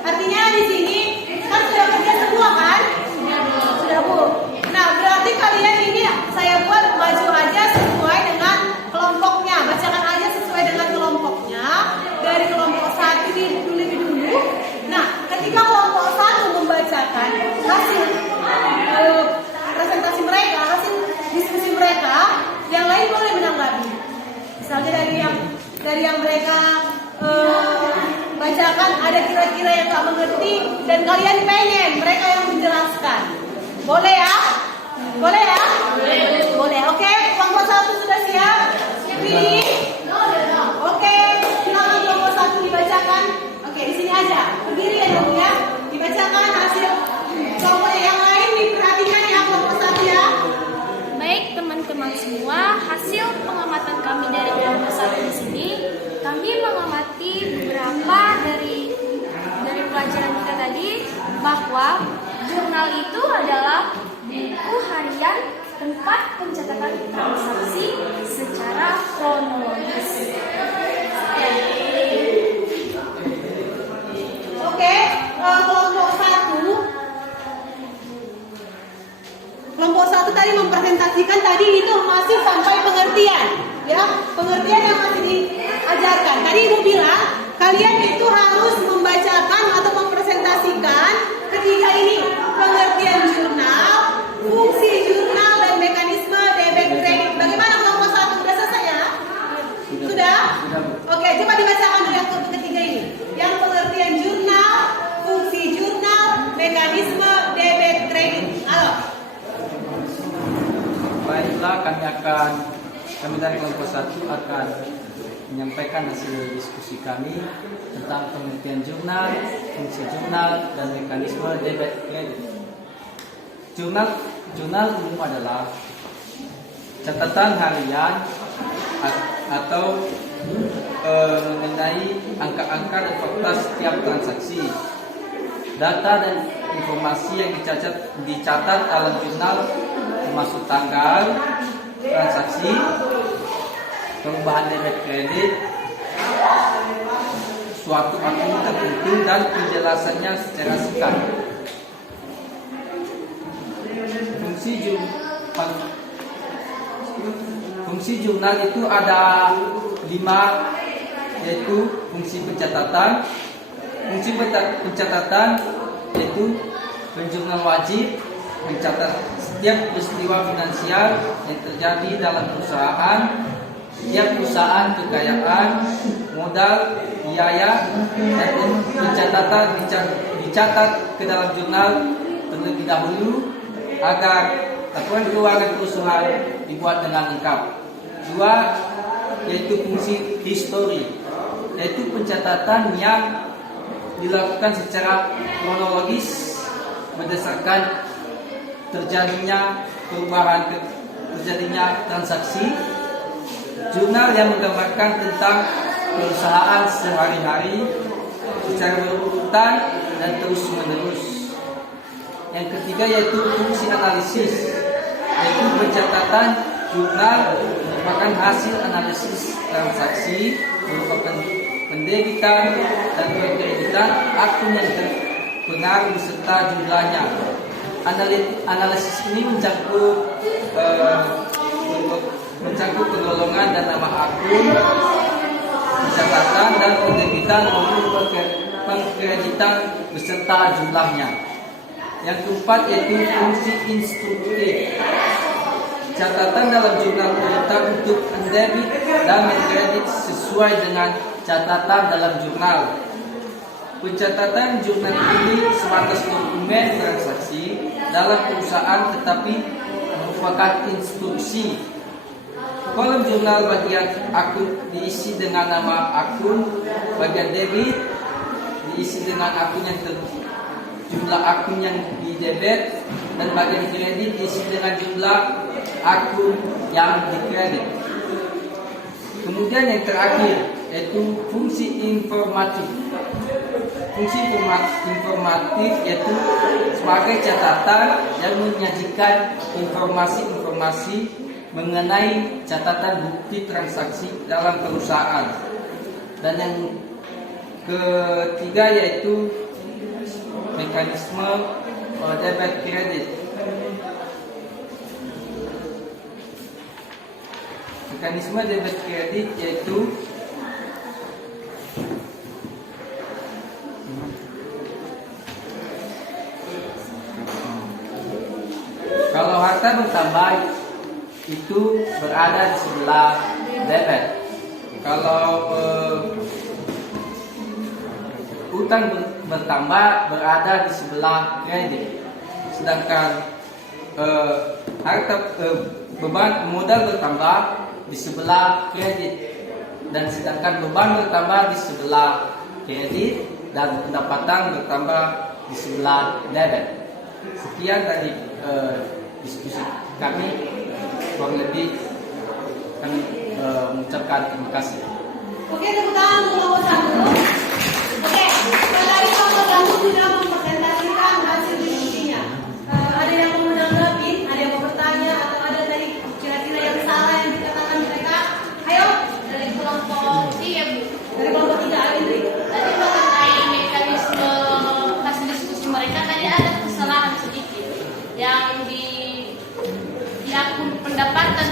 Artinya di sini kan sudah kerja semua kan? Sudah Bu. Nah berarti kalian ini saya buat maju aja sesuai dengan kelompoknya. Bacakan aja sesuai dengan kelompoknya. Dari kelompok 1 lebih dulu. Nah ketika kelompok 1 membacakan hasil presentasi mereka, hasil diskusi mereka, yang lain boleh menanggapi. Misalnya dari yang mereka bacakan ada kira-kira yang tak mengerti dan kalian pengen mereka yang menjelaskan. Boleh ya? Boleh ya? Boleh. Oke, kelompok 1 sudah siap? Pilih. Oke, silakan kelompok 1 dibacakan. Oke, di sini aja. Berdiri ya dong ya. Dibacakan hasil kelompok yang lain, diperhatikan ya kelompok 1 ya. Baik teman-teman semua, hasil pengamatan kami dari kelompok 1 di sini, kami bahwa jurnal itu adalah buku harian tempat pencatatan transaksi secara kronologis. Oke, kelompok satu tadi mempresentasikan tadi itu masih sampai pengertian, ya, pengertian yang masih diajarkan. Tadi Ibu bilang kalian itu harus membacakan atau mempresentasikan ketiga ini: pengertian jurnal, fungsi jurnal, dan mekanisme debit kredit. Bagaimana kelompok satu? Sudah selesai ya? Sudah? Oke, coba dibacakan dulu yang ketiga ini. Yang pengertian jurnal, fungsi jurnal, mekanisme debit kredit. Halo. Baiklah, kami dari kelompok 1 akan menyampaikan hasil diskusi kami tentang pengertian jurnal, fungsi jurnal, dan mekanisme debit kredit. Jurnal umum adalah catatan harian atau mengenai angka-angka dan fakta setiap transaksi. Data dan informasi yang dicatat dalam jurnal termasuk tanggal transaksi, perubahan debit kredit, suatu akun tertentu, dan penjelasannya secara singkat. Fungsi jurnal itu ada 5, yaitu fungsi pencatatan. Fungsi pencatatan yaitu penjurnal wajib mencatat setiap peristiwa finansial yang terjadi dalam perusahaan, setiap perusahaan, kekayaan, modal, biaya, dan pencatatan dicatat ke dalam jurnal terlebih dahulu agar laporan keuangan perusahaan dibuat dengan lengkap. 2, yaitu fungsi histori, yaitu pencatatan yang dilakukan secara kronologis berdasarkan terjadinya transaksi. Jurnal yang menggambarkan tentang perusahaan sehari-hari secara berurutan dan terus menerus. Yang ketiga yaitu fungsi analisis, yaitu pencatatan jurnal merupakan hasil analisis transaksi berupa pendebitan dan penkreditan akun yang terpengaruh beserta jumlahnya. Analisis ini mencakup penggolongan dan nama akun, pencatatan dan pendebitan maupun pengkreditan beserta jumlahnya. Yang keempat yaitu fungsi instruktif. Catatan dalam jurnal perintah untuk mendebit dan mengkredit sesuai dengan catatan dalam jurnal. Pencatatan jurnal ini sebatas dokumen transaksi dalam perusahaan, tetapi merupakan instruksi. Kolom jurnal bagian akun diisi dengan nama akun, bagian debit diisi dengan akun yang jumlah akun yang didebit, dan bagian kredit diisi dengan jumlah akun yang dikredit. Kemudian yang terakhir yaitu fungsi informatif. Fungsi informatif yaitu sebagai catatan yang menyajikan informasi-informasi mengenai catatan bukti transaksi dalam perusahaan. Dan yang ketiga yaitu mekanisme debit kredit. Mekanisme debit kredit yaitu kalau harta bertambah itu berada di sebelah debit. Kalau utang bertambah berada di sebelah kredit. Sedangkan beban modal bertambah di sebelah kredit, dan sedangkan beban bertambah di sebelah kredit dan pendapatan bertambah di sebelah debit. Sekian dari diskusi kami. Kurang lebih kami mengucapkan terima kasih. Oke, tepuk tangan untuk kelompok 1. Oke, dari kelompok 1 sudah mempresentasikan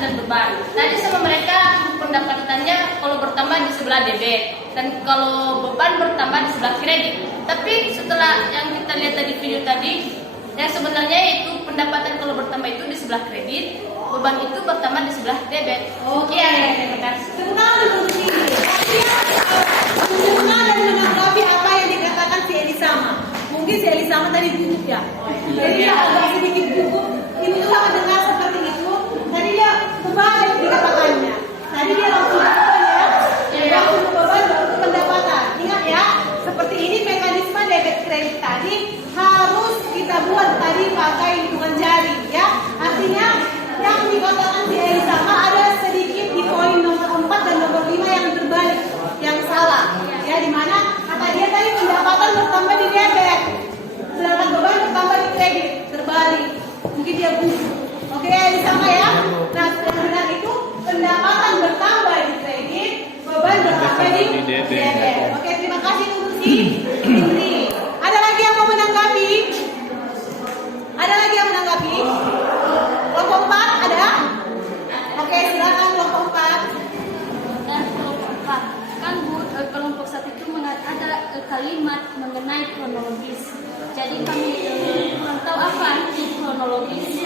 dan beban. Tadi sama mereka pendapatannya kalau bertambah di sebelah debit dan kalau beban bertambah di sebelah kredit. Tapi setelah yang kita lihat tadi video tadi, yang sebenarnya itu pendapatan kalau bertambah itu di sebelah kredit, beban itu bertambah di sebelah debit. Oke. Terima kasih. Tenang dulu sini. Mencerna dan menanggapi apa yang dikatakan si Elisama. Mungkin si Elisama tadi gugup ya. Jadi dia agak sedikit gugup. Ibu tuh sama dengar seperti itu. Tadi dia berbalik dikatakannya. Tadi dia langsung langsung beban baru pendapatan. Ingat ya, seperti ini mekanisme debit kredit tadi harus kita buat tadi pakai hitungan jari ya. Artinya yang dikatakan si Elisama ada sedikit di poin nomor 4 dan nomor 5 yang terbalik, yang salah ya, dimana kata dia tadi pendapatan bertambah di debit sedangkan beban bertambah di kredit, terbalik. Mungkin dia busuk. Oke, Elisama ya. Nah, yang benar itu pendapatan bertambah di kredit, beban bertambah di debit. Oke, terima kasih untuk si Indri. Ada lagi yang mau menanggapi? Ada lagi yang menanggapi? Kelompok 4 ada? Oke, silakan kelompok 4. Dan kelompok 4 kan Bu, kelompok 1 itu ada kalimat mengenai kronologis. Jadi kami kurang tahu apa itu kronologis.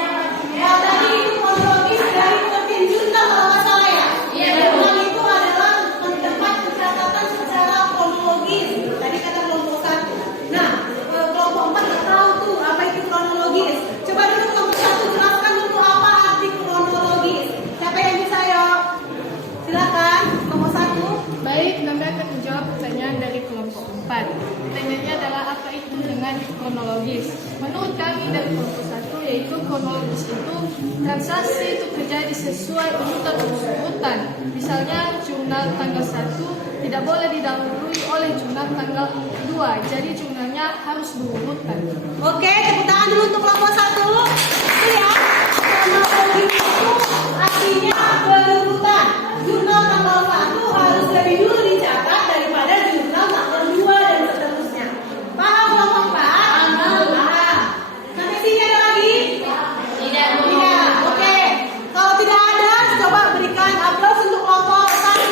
Ya, tadi itu kronologis dari pengertian jurnal kalau nggak salah ya. Jurnal itu adalah tempat pencatatan secara kronologis. Tadi kata kelompok 1. Nah, kelompok 4 nggak tahu tuh apa itu kronologis. Coba dulu kelompok 1 jelaskan dulu apa arti kronologis. Siapa yang bisa ya? Silakan, kelompok 1. Baik, kami akan menjawab pertanyaan dari kelompok 4. Pertanyaannya adalah apa itu dengan kronologis? Menurut kami dari kelompok 1, yaitu kronologis itu transaksi itu terjadi sesuai urutan. Misalnya jurnal tanggal 1 tidak boleh didahului oleh jurnal tanggal 2. Jadi jurnalnya harus berurutan. Oke, tepuk tangan dulu untuk kelompok 1. Itu ya, kronologis itu artinya berurutan. Jurnal tanggal 1 harus lebih dulu dicatat daripada jurnal tanggal 2 dan seterusnya. Paham kelompok 4? Paham. Sampai sini ada lagi? Tidak, Bu. Tidak. Oke. Kalau tidak ada, coba berikan aplaus untuk kelompok 1.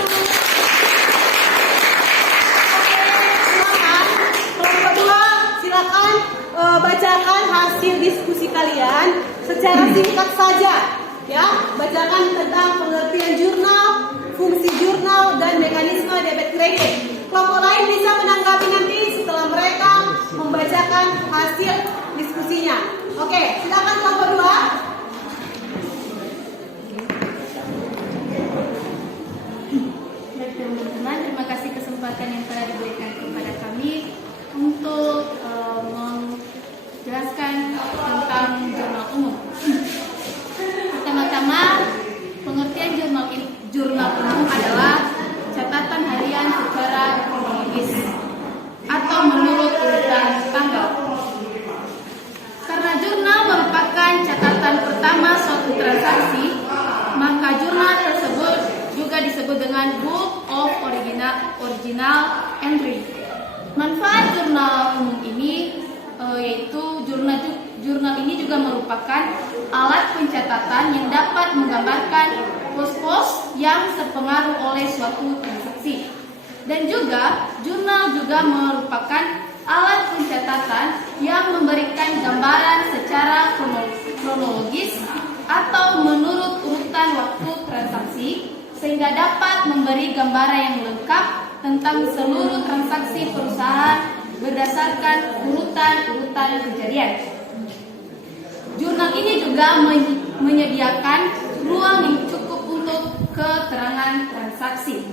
Oke, silakan. Kelompok 2, silakan bacakan hasil diskusi kalian secara singkat saja. Ya, bacakan tentang pengertian jurnal, fungsi jurnal, dan mekanisme debit kredit. Kelompok lain bisa menanggapi nanti setelah mereka membacakan hasil diskusinya. Oke, silakan kelompok 2. Baik teman-teman, terima kasih kesempatan yang telah diberikan kepada kami untuk menjelaskan tentang jurnal umum. Pertama-tama, pengertian jurnal umum adalah catatan harian secara kronologis atau menurut urutan tanggal. Karena jurnal merupakan catatan pertama suatu transaksi, maka jurnal tersebut juga disebut dengan Book of Original Entry. Manfaat jurnal umum ini yaitu jurnal ini juga merupakan alat pencatatan yang dapat menggambarkan pos-pos yang terpengaruh oleh suatu transaksi. Dan juga jurnal juga merupakan alat pencatatan yang memberikan gambaran secara kronologis atau menurut urutan waktu transaksi, sehingga dapat memberi gambaran yang lengkap tentang seluruh transaksi perusahaan berdasarkan urutan kejadian. Jurnal ini juga menyediakan ruang yang cukup untuk keterangan transaksi.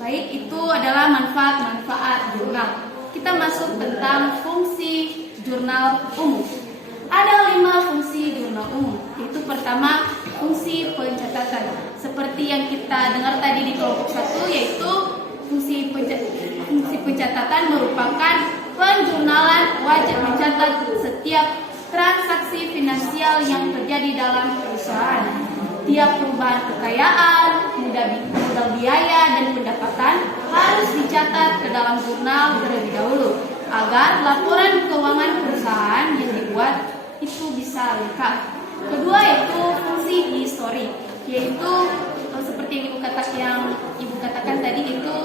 Baik, itu adalah manfaat-manfaat jurnal. Kita masuk tentang fungsi jurnal umum. Ada 5 fungsi jurnal umum. Itu pertama, fungsi pencatatan. Seperti yang kita dengar tadi di kelompok 1, yaitu fungsi pencatatan merupakan penjurnalan wajib mencatat setiap transaksi finansial yang terjadi dalam perusahaan. Tiap perubahan kekayaan, modal biaya, dan pendapatan harus dicatat ke dalam jurnal terlebih dahulu agar laporan keuangan perusahaan yang dibuat itu bisa lengkap. Kedua yaitu fungsi histori. yaitu seperti yang ibu katakan tadi itu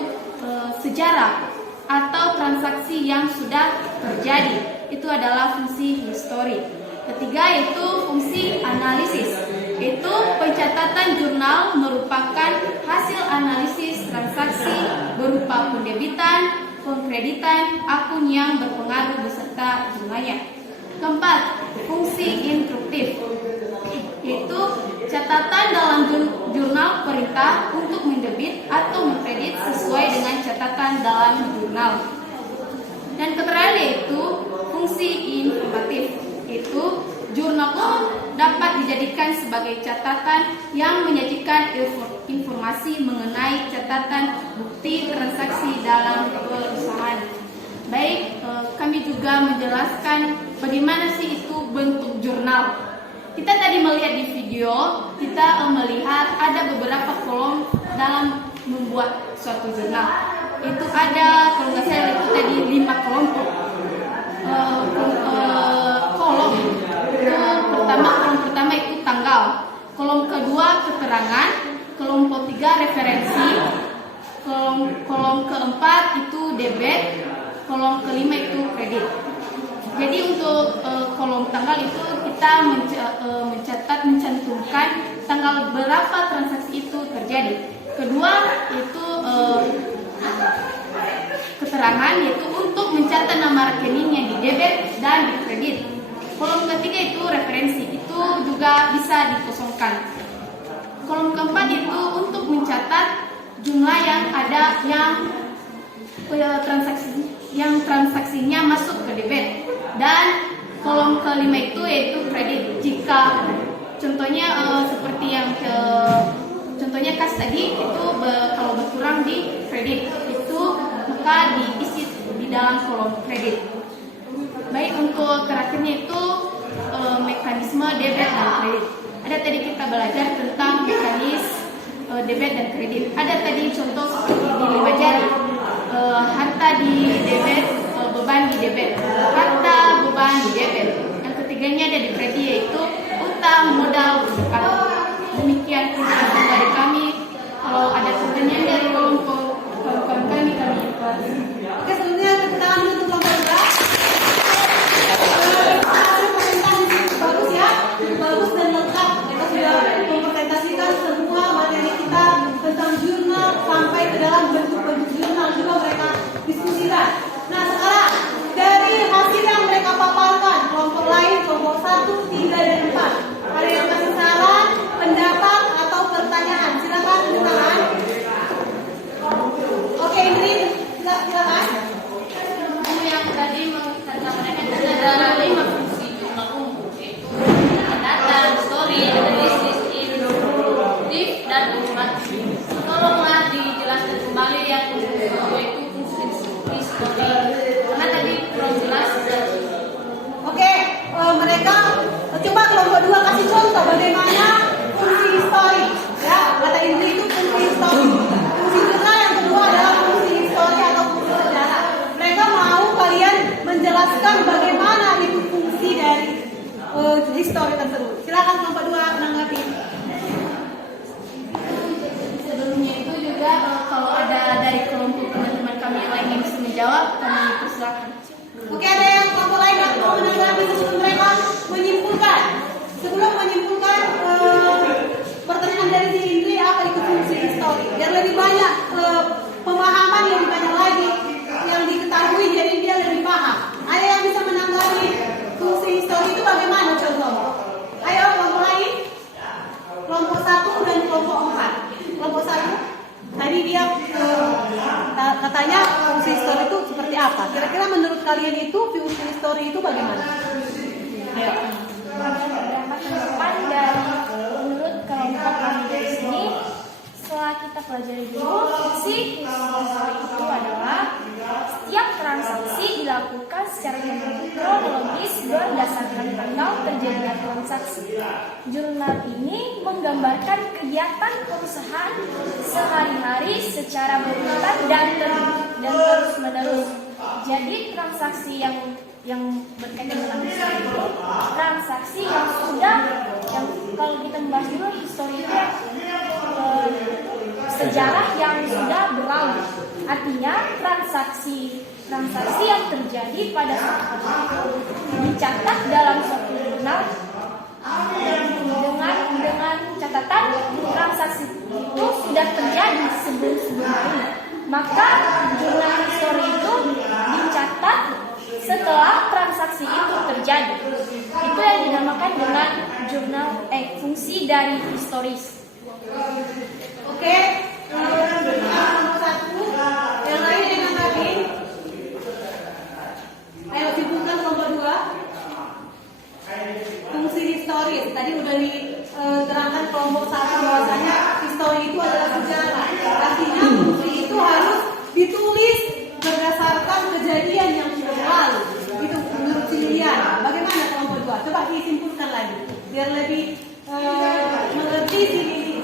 sejarah atau transaksi yang sudah terjadi. Itu adalah fungsi histori. Ketiga yaitu fungsi analisis. Itu pencatatan jurnal merupakan hasil analisis transaksi berupa pendebitan, pengkreditan, akun yang berpengaruh beserta jumlahnya. Keempat, fungsi instruktif, yaitu catatan dalam jurnal perintah untuk mendebit atau mengkredit sesuai dengan catatan dalam jurnal. Dan terakhir yaitu fungsi informatif, yaitu jurnal dapat dijadikan sebagai catatan yang menyajikan informasi mengenai catatan bukti transaksi dalam perusahaan. Baik, kami juga menjelaskan bagaimana sih itu bentuk jurnal. Kita tadi melihat di video, kita melihat ada beberapa kolom dalam membuat suatu jurnal. Itu ada, kalau nggak salah itu tadi 5 kelompok. Kolom pertama itu tanggal, kolom kedua keterangan, kelompok 3 referensi, kolom keempat itu debit, kolom kelima itu kredit. Jadi untuk kolom tanggal itu kita mencantumkan tanggal berapa transaksi itu terjadi. Kedua itu keterangan, yaitu untuk mencatat nama rekening yang di debit dan di kredit. Kolom ketiga itu referensi, itu juga bisa dikosongkan. Kolom keempat itu untuk mencatat jumlah yang ada yang transaksinya masuk ke debit. Dan kolom kelima itu yaitu kredit. Jika contohnya seperti yang contohnya kas tadi itu kalau berkurang di kredit itu maka diisi di dalam kolom kredit. Baik, untuk terakhirnya itu mekanisme debit dan kredit. Ada tadi kita belajar tentang mekanisme debit dan kredit. Ada tadi contoh seperti di 5 jari, harta di debit, beban di debit, harta beban di debit. Yang ketiganya ada di kredit, yaitu utang, modal, utang. Demikian penjelasan dari kami. Kalau ada pertanyaan dari kelompok kami Oke, sebelumnya tepuk tangan dulu untuk kelompok juga. Bagus ya, bagus dan lengkap. Kita sudah mempresentasikan semua materi kita tentang jurnal sampai ke dalam bentuk-bentuk jurnal juga mereka diskusikan. Nah, sekarang dari hasil yang mereka paparkan, kelompok lain, kelompok 1, 3, dan 4, ada yang kasih saran, pendapat, atau pertanyaan? Silakan tepuk tangan. Oke, Indri, silakan. Yang tadi mengatakan ada 5 fungsi jurnal umum, yaitu data, story, analisis, induktif, dan informasi. Tolonglah dijelaskan kembali yang yaitu fungsi story, karena tadi kurang jelas. Oke, mereka coba kelompok 2 kasih contoh bagaimana fungsi histori. Ya, kata Indri itu fungsi histori. Fungsi jurnal yang kedua adalah fungsi histori atau fungsi sejarah. Mereka mau kalian menjelaskan bagaimana itu fungsi dari histori tersebut. Silakan kelompok 2 menanggapi. sebelumnya itu juga kalau ada dari kelompok teman-teman kami yang lain yang bisa menjawab, kami persilakan. Oke, ada yang kelompok lain yang mau menanggapi sebelum mereka menyimpulkan. Sebelum menyimpulkan pertanyaan dari si Indri, apa itu fungsi histori? Biar lebih banyak pemahaman, lebih banyak lagi yang diketahui, jadi dia lebih paham. Ada yang bisa menanggapi fungsi histori itu bagaimana contohnya? Ayo kelompok lain. Kelompok 1 dan kelompok 4. Kelompok 1 tadi dia katanya fungsi histori itu seperti apa? Kira-kira menurut kalian itu fungsi histori itu bagaimana? Ayo. Beberapa tanggapan dan menurut kelompok kami dari sini, setelah kita pelajari dulu, fungsi histori itu adalah setiap transaksi dilakukan secara kronologis berdasarkan tanggal terjadinya transaksi. Jurnal ini menggambarkan kegiatan perusahaan sehari-hari secara berurutan dan terus-menerus. Jadi transaksi yang berkaitan dengan histori itu transaksi yang sudah, yang kalau kita membahas dulu histori itu sejarah yang sudah berlalu. Artinya transaksi yang terjadi pada suatu hari itu dicatat dalam suatu jurnal dengan catatan transaksi itu sudah terjadi sebelum-sebelumnya ini. Maka jurnal histori itu dicatat setelah transaksi itu terjadi. Itu yang dinamakan dengan fungsi dari historis. Oke, nomor 1. Yang lain dengan tadi. Ayo simpulkan nomor 2. Fungsi historis. Tadi udah diterangkan kelompok 1 bahwasanya histori itu adalah sejarah. Artinya fungsi itu harus ditulis berdasarkan kejadian yang sudah lalu. Itu menurut Silian. Bagaimana kelompok 2? Coba disimpulkan lagi biar lebih mengerti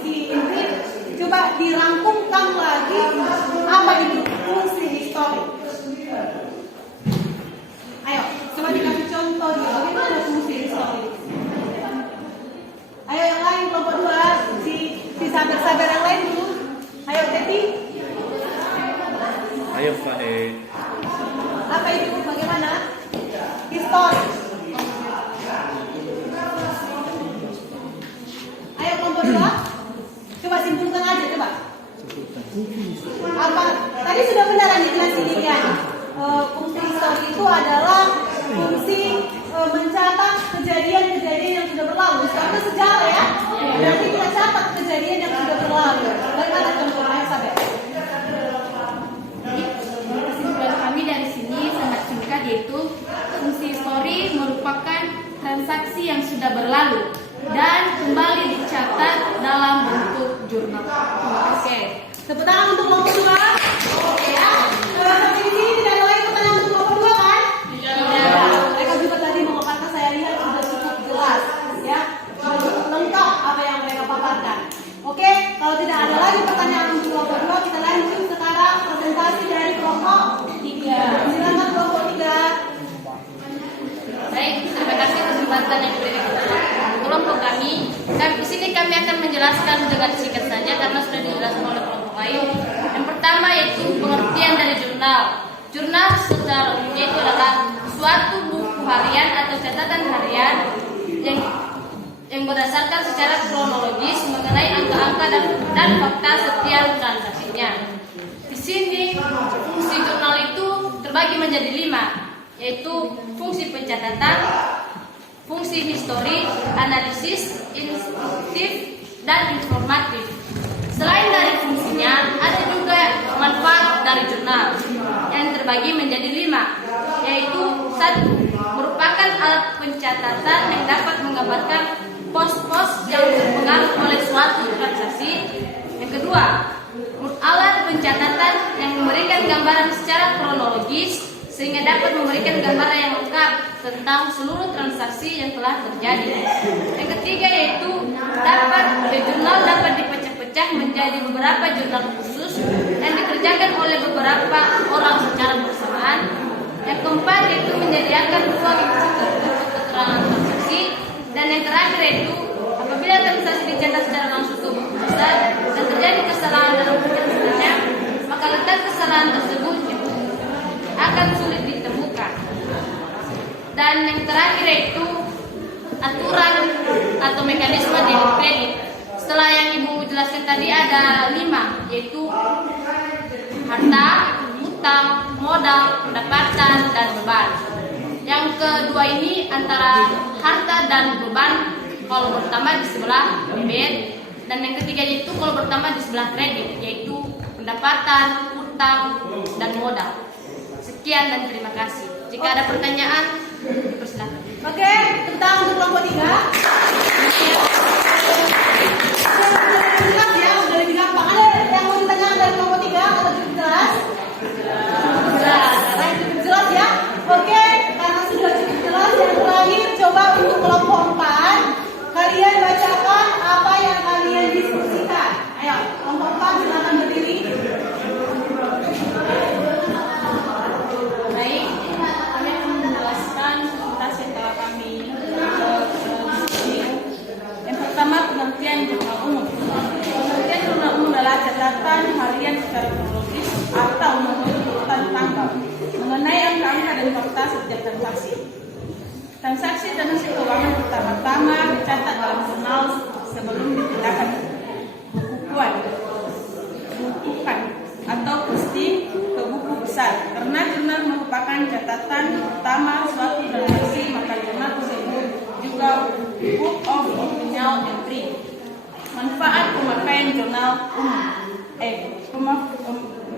si Ingrid. Coba dirangkumkan lagi apa itu fungsi histori. Ayo, coba dikasih contoh dia. Bagaimana fungsi histori? Ayo yang lain kelompok 2, si sabar-sabar yang lain dulu. Ayo Teti. Ayo Pak E. Apa itu? Bagaimana? Histori. Ayo kelompok 2. Coba simpulkan aja, coba. Apa? Tadi sudah benar dijelasin Lilian. Fungsi histori itu adalah fungsi mencatat kejadian-kejadian yang sudah berlalu. Itu sejarah ya. Berarti kita catat kejadian yang sudah berlalu. Bagaimana contohnya, Sabar? Kesimpulan kami dari sini sangat singkat, yaitu fungsi histori merupakan transaksi yang sudah berlalu dan kembali dicatat dalam bentuk jurnal. Oke. Tepuk tangan untuk kelompok 2. Ya. Sampai di sini tidak ada lagi pertanyaan untuk kelompok 2 kan? Tidak. Mereka juga tadi memaparkan, saya lihat sudah cukup jelas, ya. Sudah cukup lengkap apa yang mereka paparkan. Oke, kalau tidak ada lagi pertanyaan untuk kelompok 2, kita lanjut sekarang presentasi dari kelompok 3. Silakan kelompok 3. Baik, terima kasih kesempatan yang diberikan kepada kelompok kami. Di sini kami akan menjelaskan dengan singkat saja karena sudah dijelaskan oleh kelompok lain. Yang pertama yaitu pengertian dari jurnal. Jurnal secara umumnya itu adalah suatu buku harian atau catatan harian yang berdasarkan secara kronologis mengenai angka-angka dan fakta setiap transaksinya. Di sini fungsi jurnal itu terbagi menjadi 5, yaitu fungsi pencatatan, fungsi histori, analisis, instruktif, dan informatif. Selain dari fungsinya, ada juga manfaat dari jurnal yang terbagi menjadi 5, yaitu 1. Merupakan alat pencatatan yang dapat menggambarkan pos-pos yang berpengaruh oleh suatu transaksi. Yang kedua, alat pencatatan yang memberikan gambaran secara kronologis sehingga dapat memberikan gambaran yang lengkap tentang seluruh transaksi yang telah terjadi. Yang ketiga yaitu jurnal dapat dipecah-pecah menjadi beberapa jurnal khusus yang dikerjakan oleh beberapa orang secara bersamaan. Yang keempat yaitu menyediakan ruang yang cukup untuk keterangan transaksi. Dan yang terakhir yaitu apabila transaksi dicatat secara langsung ke buku besar dan terjadi kesalahan dalam pencatatannya, maka letak kesalahan tersebut akan sulit ditemukan. Dan yang terakhir yaitu aturan atau mekanisme debit kredit. Setelah yang Ibu jelaskan tadi ada 5, yaitu harta, utang, modal, pendapatan, dan beban. Yang kedua ini antara harta dan beban kalau bertambah di sebelah debit, dan yang ketiga itu kalau bertambah di sebelah kredit, yaitu pendapatan, utang, dan modal. Sekian dan terima kasih. Jika ada pertanyaan, dipersilakan. Oke, tepuk tangan untuk kelompok 3. Jelas ya, udah lebih gampang. Ada yang mau ditanyakan dari kelompok 3 atau cukup jelas? Jelas ya. Oke, karena sudah cukup jelas, yang terakhir coba untuk kelompok 4 kalian bacakan apa yang kalian diskusikan. Ayo, kelompok 4 silakan berdiri. Baik, kami akan menjelaskan tentang yang telah kami mengenai angka-angka dan fakta setiap transaksi. Transaksi keuangan pertama-tama dicatat dalam jurnal sebelum dipindahkan bukukan atau pasti ke buku besar. Karena jurnal merupakan catatan utama suatu transaksi, maka jurnal tersebut juga book of original entry. Manfaat pemakaian jurnal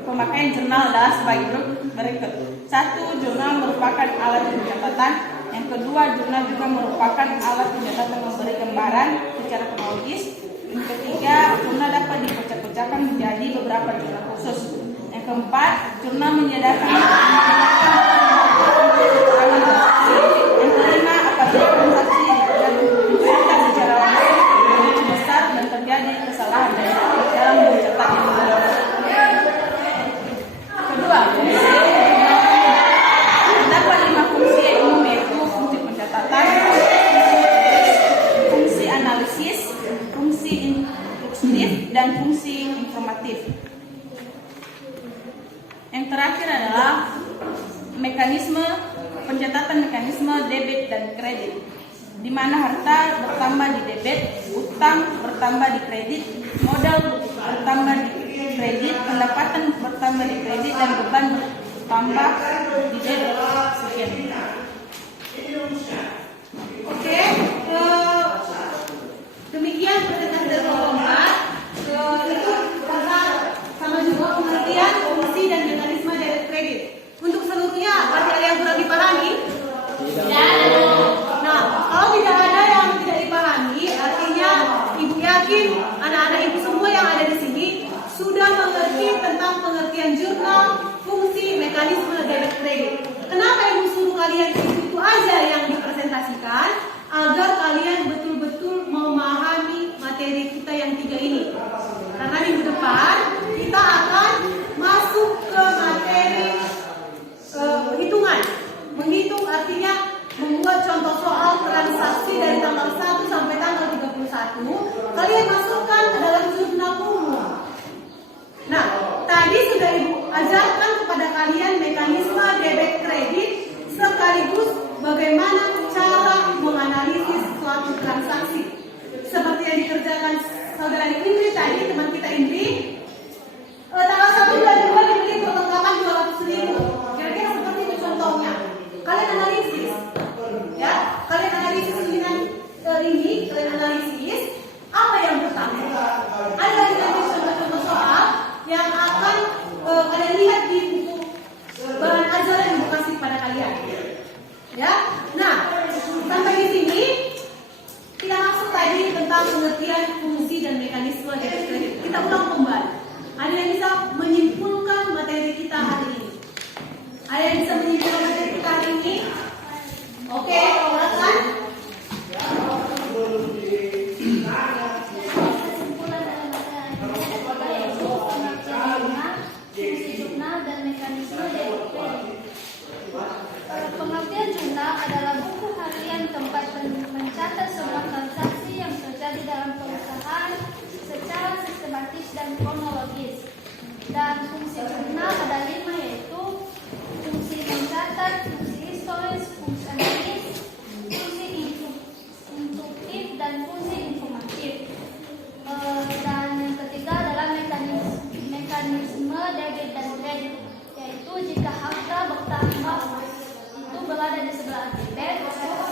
pemakaian jurnal adalah sebagai berikut. 1. Jurnal merupakan alat pencatatan. Yang kedua, jurnal juga merupakan alat pencatatan memberi gambaran secara kronologis. Yang ketiga, jurnal dapat dipecah-pecahkan menjadi beberapa jurnal khusus. Yang keempat, jurnal menyediakan yang kelima, apabila transaksi dikerjakan secara langsung begitu besar dan terjadi kesalahan dalam mencetaknya. Kedua, terdapat 5 fungsi yang umum, yaitu fungsi pencatatan, fungsi analisis, fungsi instruktif, dan fungsi informatif. Yang terakhir adalah mekanisme debit dan kredit, di mana harta bertambah di debit, utang bertambah di kredit, modal bertambah di kredit, pendapatan bertambah di kredit, dan beban bertambah di debit. Sekian. Oke, demikian pertemuan dari kelompok. Itu sama juga pengertian fungsi dan mekanisme debit kredit. Untuk seluruhnya, ada yang kurang dipahami? Nah, kalau tidak ada yang tidak dipahami, artinya ibu yakin anak-anak ibu semua yang ada di sini sudah mengerti tentang pengertian jurnal, fungsi, mekanisme debit kredit. Kenapa ibu suruh kalian itu aja yang dipresentasikan? Agar kalian betul-betul memahami materi kita yang 3 ini. Karena minggu depan kita akan masuk ke materi hitungan. Menghitung artinya membuat contoh soal transaksi dari tanggal 1 sampai tanggal 31. Kalian masukkan ke dalam jurnal umum. Nah, tadi sudah ibu ajarkan kepada kalian mekanisme debit kredit sekaligus bagaimana cara menganalisis suatu transaksi. Seperti yang dikerjakan saudara Indri tadi, teman kita Indri, tanggal 1 bulan 2 dibeli perlengkapan 200.000. Kira-kira seperti itu contohnya. Kalian analisis, ya, kalian analisis dengan ini, kalian analisis apa yang bertambah. Ada nanti contoh-contoh soal yang akan kalian lihat di buku bahan ajaran yang dikasih pada kalian. Ya, nah sampai di sini kita masuk tadi tentang pengertian fungsi dan mekanisme debit kredit. Kita ulang kembali. Ada yang bisa menyimpulkan materi kita hari ini? Ada yang bisa menyimpulkan materi kita hari ini? Oke, silakan. Kesimpulan dalam materi yaitu pengertian fungsi jurnal dan mekanisme debit kredit. Pengertian jurnal adalah buku harian tempat mencatat semua transaksi yang terjadi dalam perusahaan secara sistematis dan kronologis. Dan fungsi jurnal ada 5, yaitu fungsi mencatat, fungsi historis, fungsi analis, fungsi induktif, dan fungsi informatif. Dan yang ketiga adalah mekanisme debit dan kredit, yaitu jika harta bertambah itu berada di sebelah debit,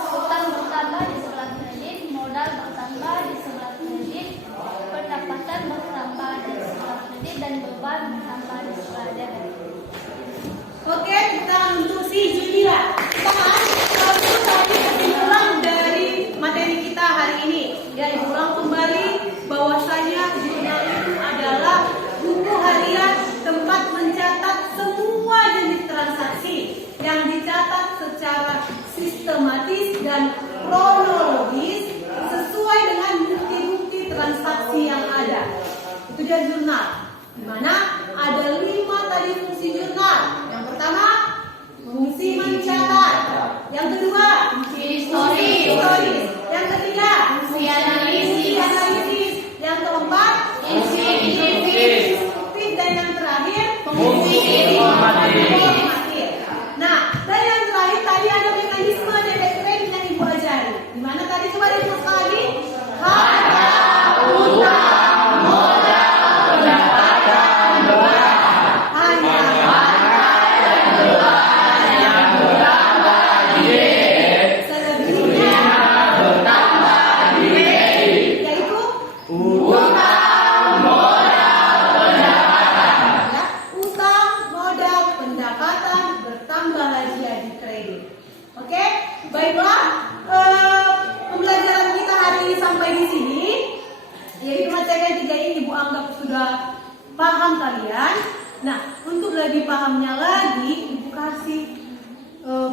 utang bertambah di sebelah kredit, modal bertambah di sebelah kredit, pendapatan bertambah di sebelah kredit, dan beban bertambah di sebelah debit. Oke, kita untuk si Julia. Kita tadi kesimpulan dari materi kita hari ini. Ya, ulang kembali bahwasanya jurnal itu adalah buku harian tempat mencatat semua jenis transaksi yang dicatat secara sistematis dan kronologis sesuai dengan bukti-bukti transaksi yang ada. Itu dia jurnal. Di mana ada 5 tadi fungsi jurnal. Yang pertama, fungsi mencatat. Yang kedua, fungsi historis. Yang ketiga, fungsi analisis. Yang keempat, fungsi induktif. Dan yang terakhir, fungsi informatif. paham kalian. Nah, untuk lebih pahamnya lagi, Ibu kasih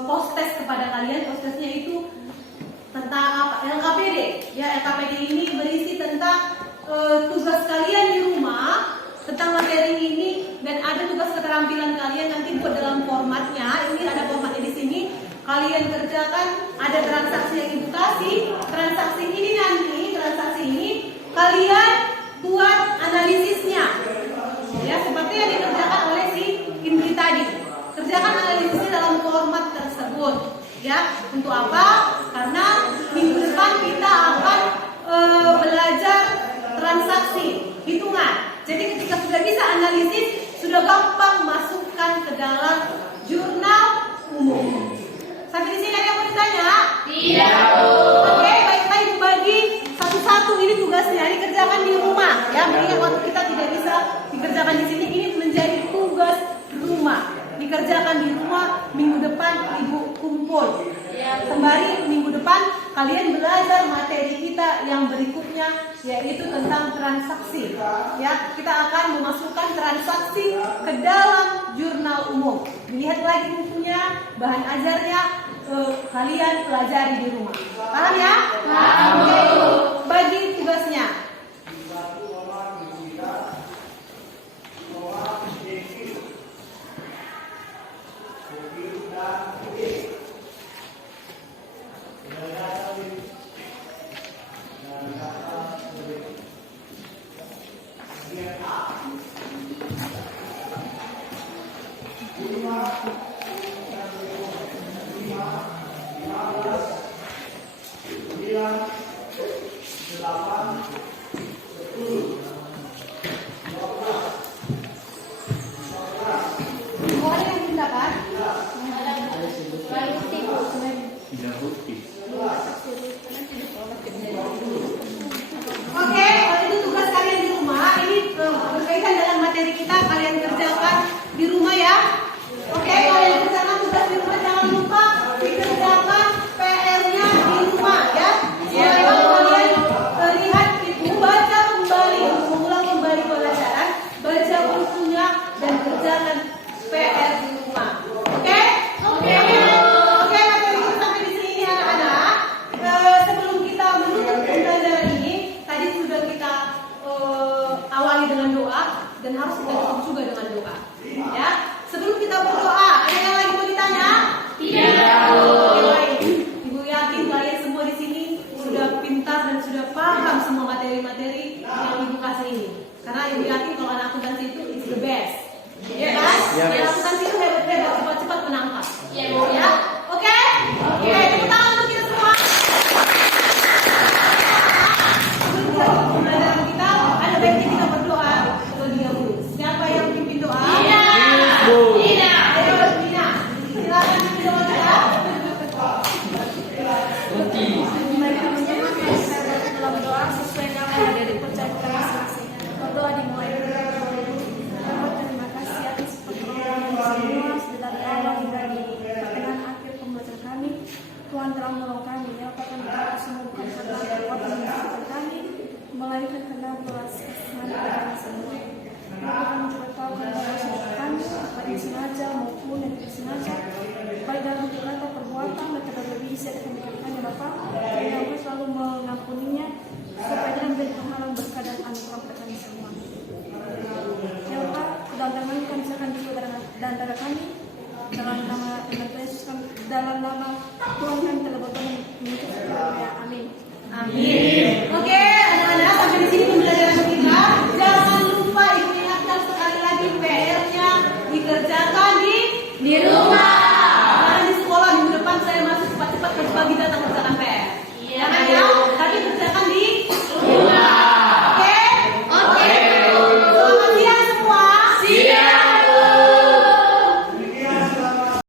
post test kepada kalian. Post testnya itu tentang apa? LKPD. Ya, LKPD ini berisi tentang tugas kalian di rumah tentang materi ini, dan ada tugas keterampilan kalian nanti buat dalam formatnya. Ini ada formatnya di sini. Kalian kerjakan, ada transaksi yang Ibu kasih. Transaksi ini kalian buat analisisnya. Ya, seperti yang dikerjakan oleh si Indri tadi. Kerjakan analisisnya dalam format tersebut. Ya, untuk apa? Karena minggu depan kita akan belajar transaksi hitungan. Jadi ketika sudah bisa analisis, sudah gampang masukkan ke dalam jurnal umum. Sampai di sini ada yang mau ditanya? Tidak. Oke, baiklah Ibu bagi satu-satu. Ini tugasnya dikerjakan di rumah. Ya, mengingat waktu kita tidak bisa dikerjakan di sini, ini menjadi tugas rumah. Dikerjakan di rumah, minggu depan Ibu kumpul. Sembari minggu depan kalian belajar materi kita yang berikutnya, yaitu tentang transaksi. Ya, kita akan memasukkan transaksi ke dalam jurnal umum. Lihat lagi bukunya, bahan ajarnya, kalian pelajari di rumah. Paham ya? Paham. Oke, bagi tugasnya. Oke, kalau itu tugas kalian di rumah, ini berkaitan dengan materi kita, kalian kerjakan di rumah ya. Oke, kalian kerjakan tugas di rumah, jangan lupa dikerjakan PR-nya di rumah ya. Supaya kalian lihat itu, baca kembali, mengulang kembali pelajaran, baca bukunya dan kerjakan PR di rumah. Oke? Oke, materi kita sampai di sini anak-anak. Sebelum kita menutup pembelajaran ini, tadi sudah kita awali dengan doa dan harus kita tutup juga dengan doa. Ya, sebelum kita berdoa, ada yang lagi mau ditanya? Tidak. Ibu yakin kalian semua di sini sudah pintar dan sudah paham semua materi-materi yang Ibu kasih ini. Karena Ibu yakin kalau anak akuntansi itu is the best. Ya kan? Anak akuntansi itu hebat-hebat, cepat-cepat menangkap. Ya. Oke? Oke, tepuk tangan untuk kita semua. Pembelajaran kita, ada baiknya kita berdoa terlebih dahulu. Siapa yang pimpin doa? Tidak. Silakan pimpin doa kita. Dalam doa sesuai nama dari percayaan masing-masing. Berdoa dimulai. Terima kasih atas pertolongan semua dari awal hingga di pertengahan akhir pembelajaran kami. Tuhan telah menolong kami, menyatakan kita semua bukan karena kekuatan yang disebut kami, melainkan karena belas kasihan kami sendiri. Kami juga tahu bahwa kami, baik disengaja maupun yang tidak sengaja, baik dalam kata perbuatan dan tidak lebih bisa dikembangkan Bapa, yang kami selalu mengampuninya, supaya dia menjadi penghalang berkah dan anugerah kepada kami semua. Ya Bapa, dalam nama kami serahkan juga dan darah kami, dalam nama Yesus, dalam nama Tuhan kami telah berdoa mengucap syukur. Amin. Amin. Oke, anak-anak, sampai di sini pembelajaran kita. Jangan lupa Ibu ingatkan sekali lagi PR-nya dikerjakan di rumah.